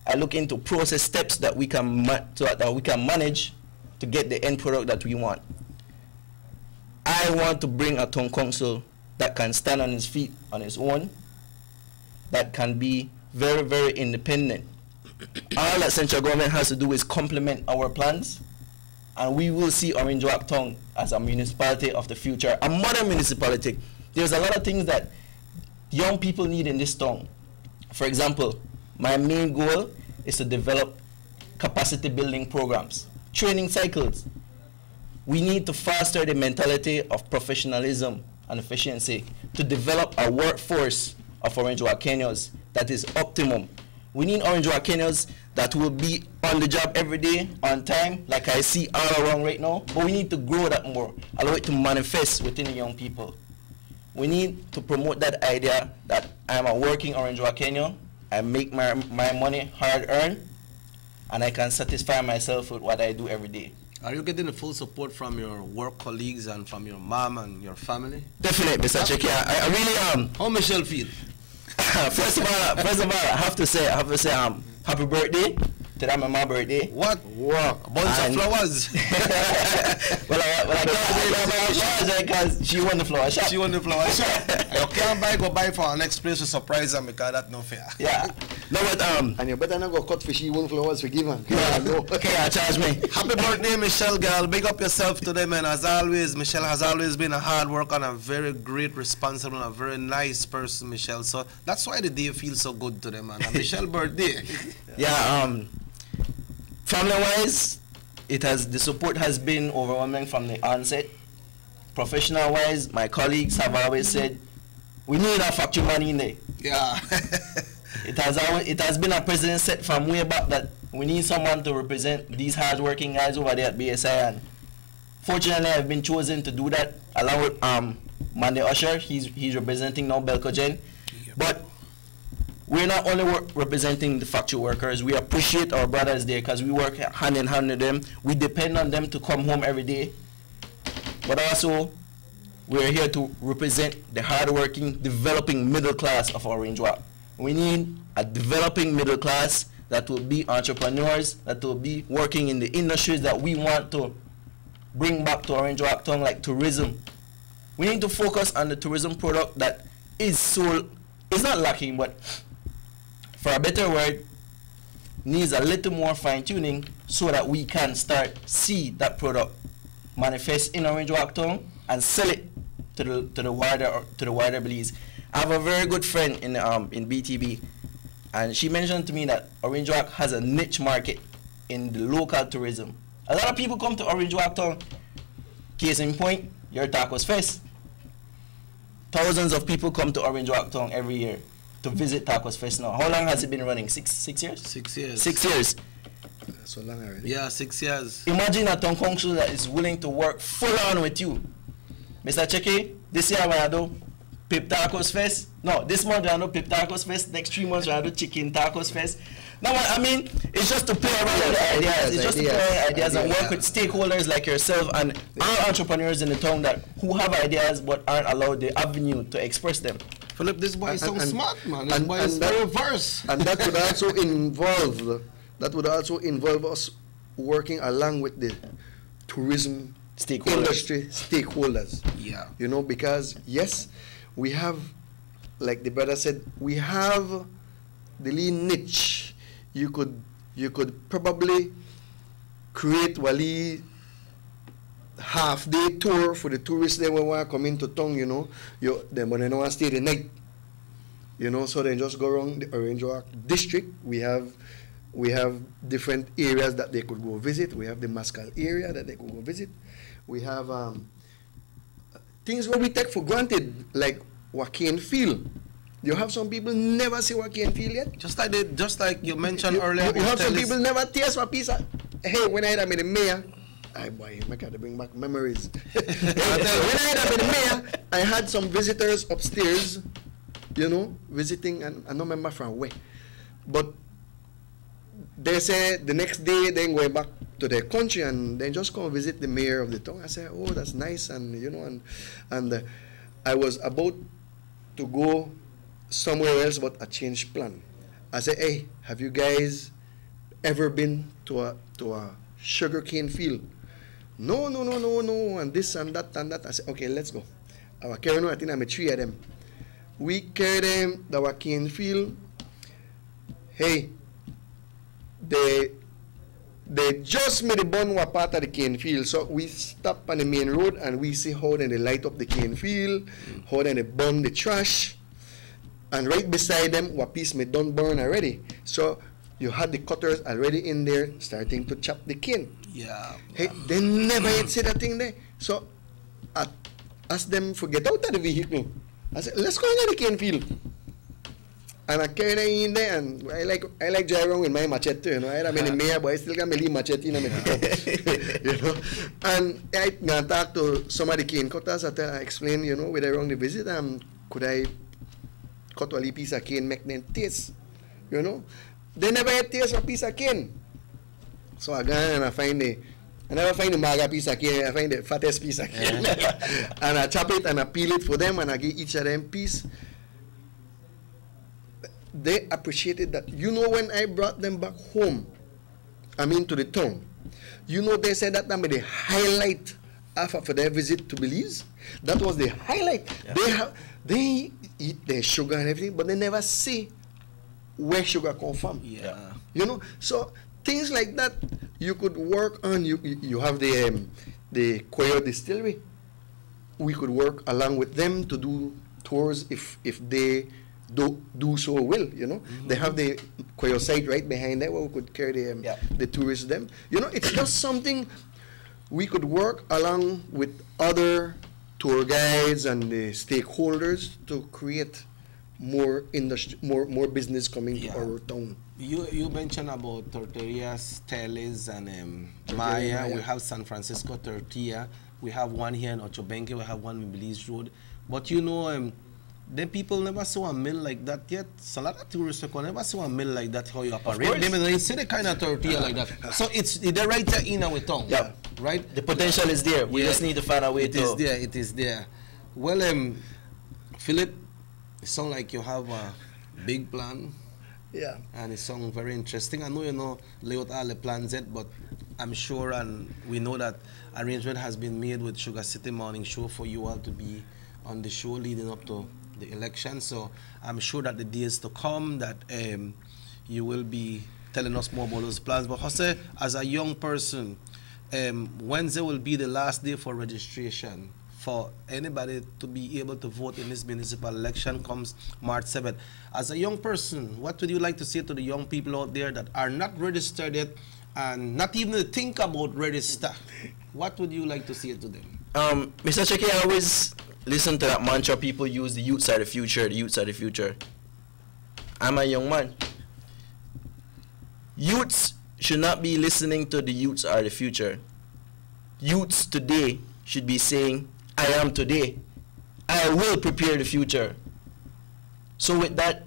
I look into process steps that we can manage to get the end product that we want. I want to bring a town council that can stand on its feet on its own, that can be very, very independent. All that central government has to do is complement our plans, and we will see Orange Walk Town as a municipality of the future, a modern municipality. There's a lot of things that young people need in this town. For example, my main goal is to develop capacity building programs, training cycles. We need to foster the mentality of professionalism and efficiency to develop a workforce of Orange Walk Kenyans that is optimum. We need Orange Walk Kenyans that will be on the job every day, on time, like I see all around right now, but we need to grow that more, allow it to manifest within the young people. We need to promote that idea that I'm a working Orange Walk Kenyan, I make my money hard earned, and I can satisfy myself with what I do every day. Are you getting the full support from your work colleagues and from your mom and your family? Definitely, Mr. Cheki. I really am. How Michelle feel? First of all, I have to say, happy birthday. Today my mom's birthday. What? Wow. A bunch of flowers. well, I can't say that flowers because she won the flower shop. She won the flower shop. You can't go buy for our next place to surprise them because that's not fair. Yeah. No, but and you better not go cut for she won flowers for given. Okay, charge me. Happy birthday, Michelle, girl. Big up yourself today, man. As always, Michelle has always been a hard worker and a very great, responsible, and a very nice person, Michelle. So that's why the day feels so good today, man. And Michelle birthday. Yeah. Family-wise, the support has been overwhelming from the onset. Professional-wise, my colleagues have always said, we need a factory man in there. Yeah. It has been a precedent set from way back that we need someone to represent these hard-working guys over there at BSI. And fortunately, I've been chosen to do that along with Mandy Usher. He's representing now Belcogen. But we're not only representing the factory workers, we appreciate our brothers there because we work hand in hand with them. We depend on them to come home every day. But also, we're here to represent the hard-working, developing middle class of Orange Walk. We need a developing middle class that will be entrepreneurs, that will be working in the industries that we want to bring back to Orange Walk Town, like tourism. We need to focus on the tourism product that is sold. It's not lacking, but for a better word, needs a little more fine-tuning so that we can start see that product manifest in Orange Walk Town and sell it to the wider beliefs. I have a very good friend in BTB, and she mentioned to me that Orange Walk has a niche market in the local tourism. A lot of people come to Orange Walk Town. Case in point, your Tacos Fest. Thousands of people come to Orange Walk Town every year to visit Tacos Fest now. How long has it been running? Six years? 6 years. 6 years. So long already. Yeah, 6 years. Imagine a town council that is willing to work full on with you. Mr. Cheki, this year I do Pip Tacos Fest. No, this month I do Pip Tacos Fest. Next 3 months I do Chicken Tacos Fest. Now, I mean, it's just to play around with the ideas. It's just to play ideas and work with stakeholders like yourself and our entrepreneurs in the town that who have ideas but aren't allowed the avenue to express them. Philip, this boy is so smart, man. This boy is very verse. And that would also involve us working along with the tourism industry stakeholders. Yeah. You know, because yes, we have, like the brother said, we have the lean niche. You could probably create Wali half-day tour for the tourists that want to come into town, you know. Then when they don't want to stay the night, you know, so they just go around the Orange Walk district. We have different areas that they could go visit. We have the Mascal area that they could go visit. We have things where we take for granted, like Joaquin Field. You have some people never see Joaquin Field yet. Just like you mentioned earlier. You have some people never taste a piece of. Hey, when I had the mayor, I got to bring back memories. When I had the mayor, I had some visitors upstairs, you know, visiting, and I don't remember from where, but they say the next day they're going back to their country and they just come visit the mayor of the town. I said, oh, that's nice, and you know, and I was about to go somewhere else, but I changed plan. I said, hey, have you guys ever been to a sugarcane field? No, and this and that and that. I said, okay, let's go. I carry I think I'm 3 of them. We carry them the Joaquin field. Hey, they just made the bun were part of the cane field. So we stop on the main road and we see how then they light up the cane field, how then they burn the trash. And right beside them, what piece may done burn already. So you had the cutters already in there starting to chop the cane. Yeah. Hey, they never yet see that thing there. So I asked them to get out of the vehicle. I said, let's go into the cane field. And I carried them in there, and I like driving around with my machete, you know. I mean, the mayor, but I still got my little machete in my pickup, you know. And I talked to some of the cane cutters. I explained, you know, when I run the visit, could I cut a little piece of cane, make them taste, you know. They never had taste a piece of cane. So I go and I never find the maga piece of cane, I find the fattest piece of cane. And I chop it and I peel it for them and I give each of them piece. They appreciated that. You know, when I brought them back home, I mean to the town, you know, they said that the highlight for their visit to Belize. That was the highlight. Yeah. They eat their sugar and everything, but they never see where sugar come from. Yeah. You know, so things like that you could work on. You have the Cuello Distillery. We could work along with them to do tours if they do so well, you know. They have the Cuello site right behind there where we could carry the tourists them. You know, it's just something we could work along with other tour guides and the stakeholders to create more industry, more business coming to our town. You mentioned about Tortillas, Teles, and Maya. We have San Francisco Tortilla. We have one here in Ocho Benque. We have one in Belize Road. But you know, then people never saw a mill like that yet. So a lot of tourists never saw a mill like that, how you operate. They see the kind of tortilla like that. So it's the right there in our town. Yeah. Right? The potential is there. We just need to find a way to... It is there. Well, Philip, it sounds like you have a big plan. Yeah. And it sounds very interesting. I know you know lay out all the plans yet, but I'm sure and we know that arrangement has been made with Sugar City Morning Show for you all to be on the show leading up to the election. So I'm sure that the days to come that you will be telling us more about those plans. But Jose, as a young person, Wednesday will be the last day for registration for anybody to be able to vote in this municipal election comes March 7th. As a young person, what would you like to say to the young people out there that are not registered yet and not even think about register? What would you like to say to them? Mr. Cheke, I always listen to that mantra people use, the youths are the future, the youths are the future. I'm a young man. Youths should not be listening to the youths are the future. Youths today should be saying, I am today. I will prepare the future. So with that,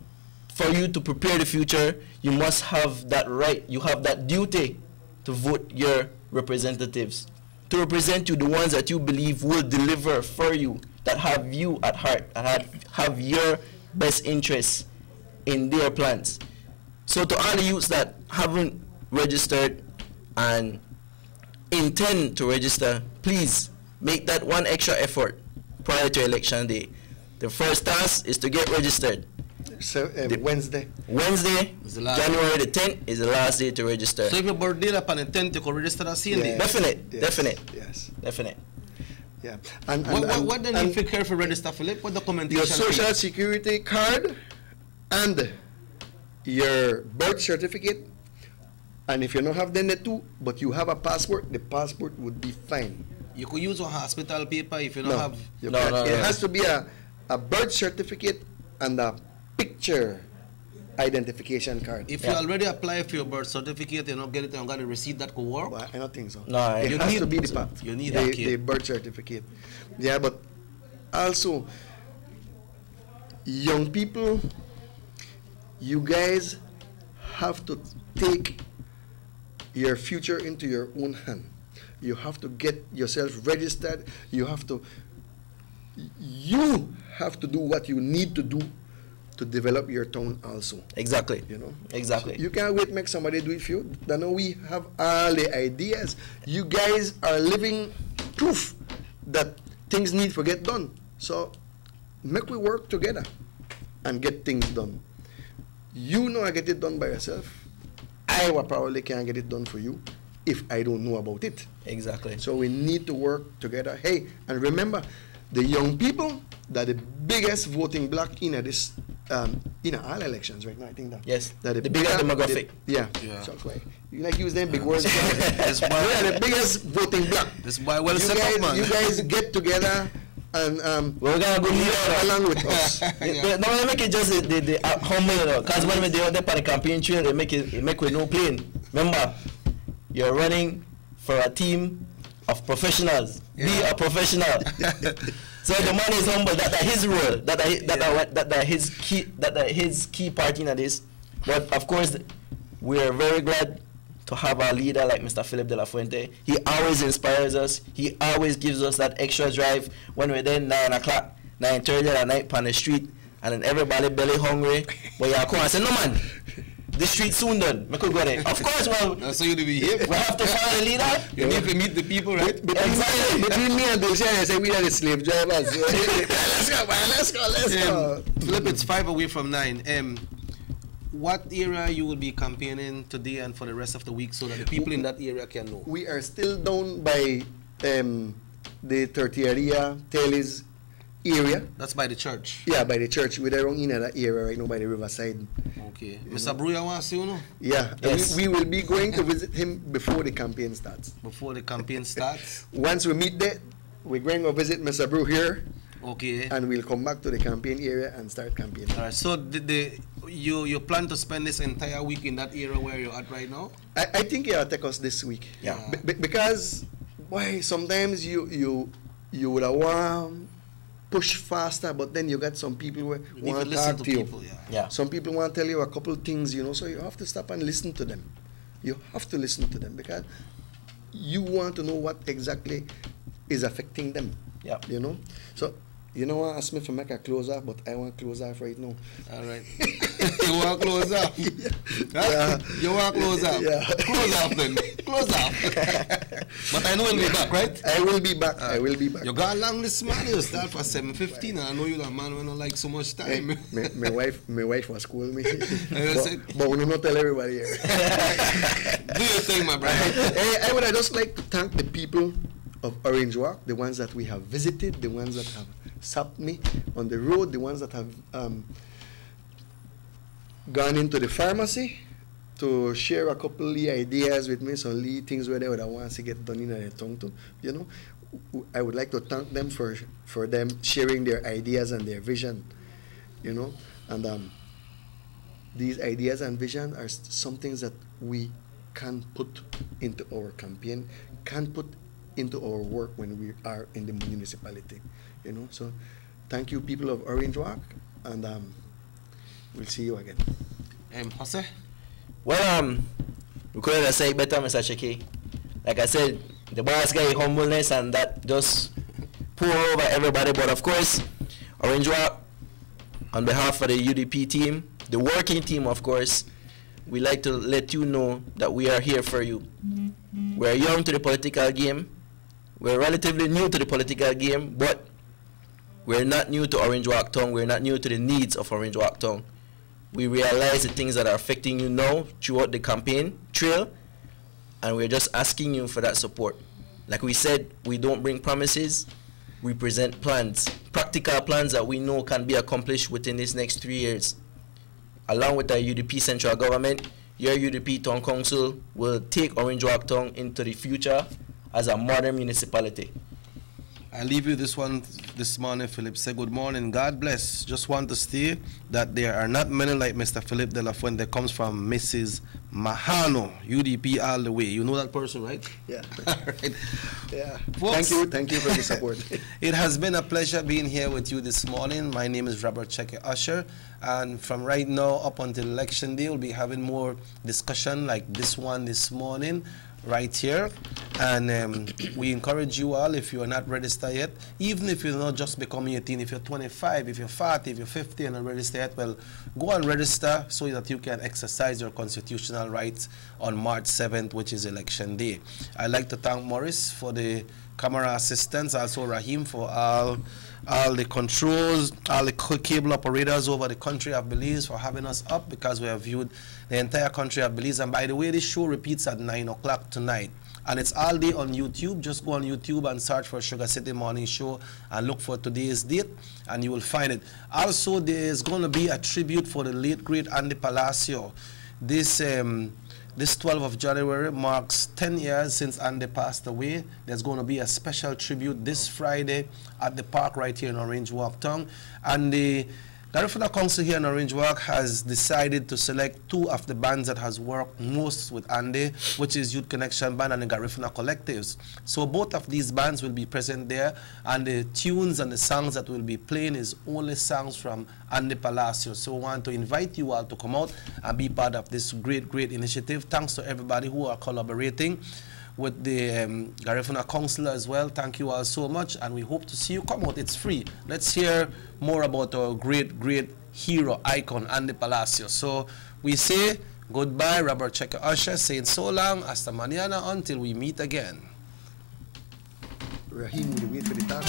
for you to prepare the future, you must have that right, you have that duty to vote your representatives, to represent you, the ones that you believe will deliver for you, that have you at heart, and have your best interests in their plans. So to all the youths that haven't registered and intend to register, please make that one extra effort prior to election day. The first task is to get registered. So Wednesday, January the 10th is the last day to register. So if your birthday upon the 10th, you can register that same day? Definite. Yeah. What then if you care for register, Philip? What documentation? Your social security card and your birth certificate. And if you don't have them the two, but you have a passport, the passport would be fine. You could use a hospital paper if you don't have. It has to be a birth certificate and a picture identification card. If you already apply for your birth certificate, you don't get it and got a receipt that could work. Well, I don't think so. No, it has to be you need the birth certificate. Yeah, but also young people, you guys have to take your future into your own hand. You have to get yourself registered. You have to do what you need to do to develop your town also. Exactly. You know? Exactly. You can't wait make somebody do it for you. I know we have all the ideas. You guys are living proof that things need to get done. So make we work together and get things done. You know I get it done by yourself. I probably can't get it done for you if I don't know about it. Exactly. So we need to work together. Hey, and remember, the young people, that the biggest voting bloc in this in all elections right now, I think that. Yes. That the biggest demographic. So that's why you like use them big words. We are the biggest voting bloc. This boy well set up, man. You guys get together and we're gonna go along with us. No, they make it just the humble, because when they are there for the campaign trail, they make with no plane. Remember, you're running for a team of professionals. Be a professional. So the man is humble. That his role. That his key part in this. But of course, we are very glad to have a leader like Mr. Philip de la Fuente. He always inspires us. He always gives us that extra drive when we're there 9 o'clock, 9:30 at night on the street, and then everybody belly hungry. But you come and say, no man, the street soon done. We could go there. Of course, well, so you to be here. We have to find a leader. You need to meet the people, right? Between me and Dulce, I say we are the slave drivers. Let's go. Philip, it's 5 away from 9. What area you will be campaigning today and for the rest of the week so that the people in that area can know? We are still down by the Tertiaria, Teles area. That's by the church? Yeah, by the church. We're around in that area right now by the riverside. Okay. Mr. Bruya wants to, you know? Yeah. Yes. We will be going to visit him before the campaign starts. Before the campaign starts? Once we meet there, we're going to visit Mr. Brew here. Okay. And we'll come back to the campaign area and start campaigning. All right. So you plan to spend this entire week in that area where you're at right now? I think it'll take us this week. Yeah. Because why sometimes you would want push faster, but then you got some people who want to talk to you. Yeah. Some people want to tell you a couple things, you know, so you have to stop and listen to them. You have to listen to them because you want to know what exactly is affecting them. Yeah. You know? So you know what, ask me to make a close off, but I want to close off right now. All right. You want to close off? Yeah. You want to close off? Yeah. Close off then. Close off. But I know you'll be back, right? I will be back. I will be back. You got along this man. You start for 7:15, and I know you're a man who don't like so much time. My wife was calling me. but we not tell everybody here. Do your thing, my brother. I would just like to thank the people of Orange Walk, the ones that we have visited, the ones that have stopped me on the road, the ones that have gone into the pharmacy to share a couple of ideas with me, some things where they would want to get done in their tongue too. You know, I would like to thank them for them sharing their ideas and their vision. You know, and these ideas and vision are some things that we can put into our campaign, can put into our work when we are in the municipality. You know, so thank you, people of Orange Walk, and we'll see you again. Jose? Well, we couldn't have said it better, Mr. Chiki. Like I said, the boss guy humbleness and that just pour over everybody. But of course, Orange Walk, on behalf of the UDP team, the working team, of course, we like to let you know that we are here for you. We're young to the political game. We're relatively new to the political game, but we're not new to Orange Walk Town. We're not new to the needs of Orange Walk Town. We realize the things that are affecting you now throughout the campaign trail, and we're just asking you for that support. Like we said, we don't bring promises. We present plans, practical plans that we know can be accomplished within this next 3 years. Along with the UDP central government, your UDP Town Council will take Orange Walk Town into the future as a modern municipality. I leave you this one this morning, Philip. Say good morning. God bless. Just want to say that there are not many like Mr. Philip de la Fuente comes from Mrs. Mahano, UDP all the way. You know that person, right? Yeah. Right. Yeah. Folks, thank you for the support. It has been a pleasure being here with you this morning. My name is Robert Cheke Usher, and from right now up until election day, we'll be having more discussion like this one this morning right here. And we encourage you all, if you are not registered yet, even if you're not just becoming 18, if you're 25, if you're 40, if you're 50 and not registered yet, well, go and register so that you can exercise your constitutional rights on March 7th, which is election day. I'd like to thank Morris for the camera assistance, also Rahim for all the controls, all the cable operators over the country of Belize for having us up, because we have viewed the entire country of Belize. And by the way, this show repeats at 9 o'clock tonight. And it's all day on YouTube. Just go on YouTube and search for Sugar City Morning Show and look for today's date, and you will find it. Also, there's going to be a tribute for the late, great Andy Palacio. This 12th of January marks 10 years since Andy passed away. There's going to be a special tribute this Friday at the park right here in Orange Walk Town. And the Garifuna Council here in Orange Walk has decided to select 2 of the bands that has worked most with Andy, which is Youth Connection Band and the Garifuna Collectives. So both of these bands will be present there, and the tunes and the songs that will be playing is only songs from Andy Palacio. So we want to invite you all to come out and be part of this great, great initiative. Thanks to everybody who are collaborating with the Garifuna Council as well. Thank you all so much, and we hope to see you. Come out, it's free. Let's hear more about our great, great hero, icon, Andy Palacio. So we say goodbye, Robert Cheke Usher, saying so long, hasta mañana, until we meet again. Rahim, will you wait for the talk?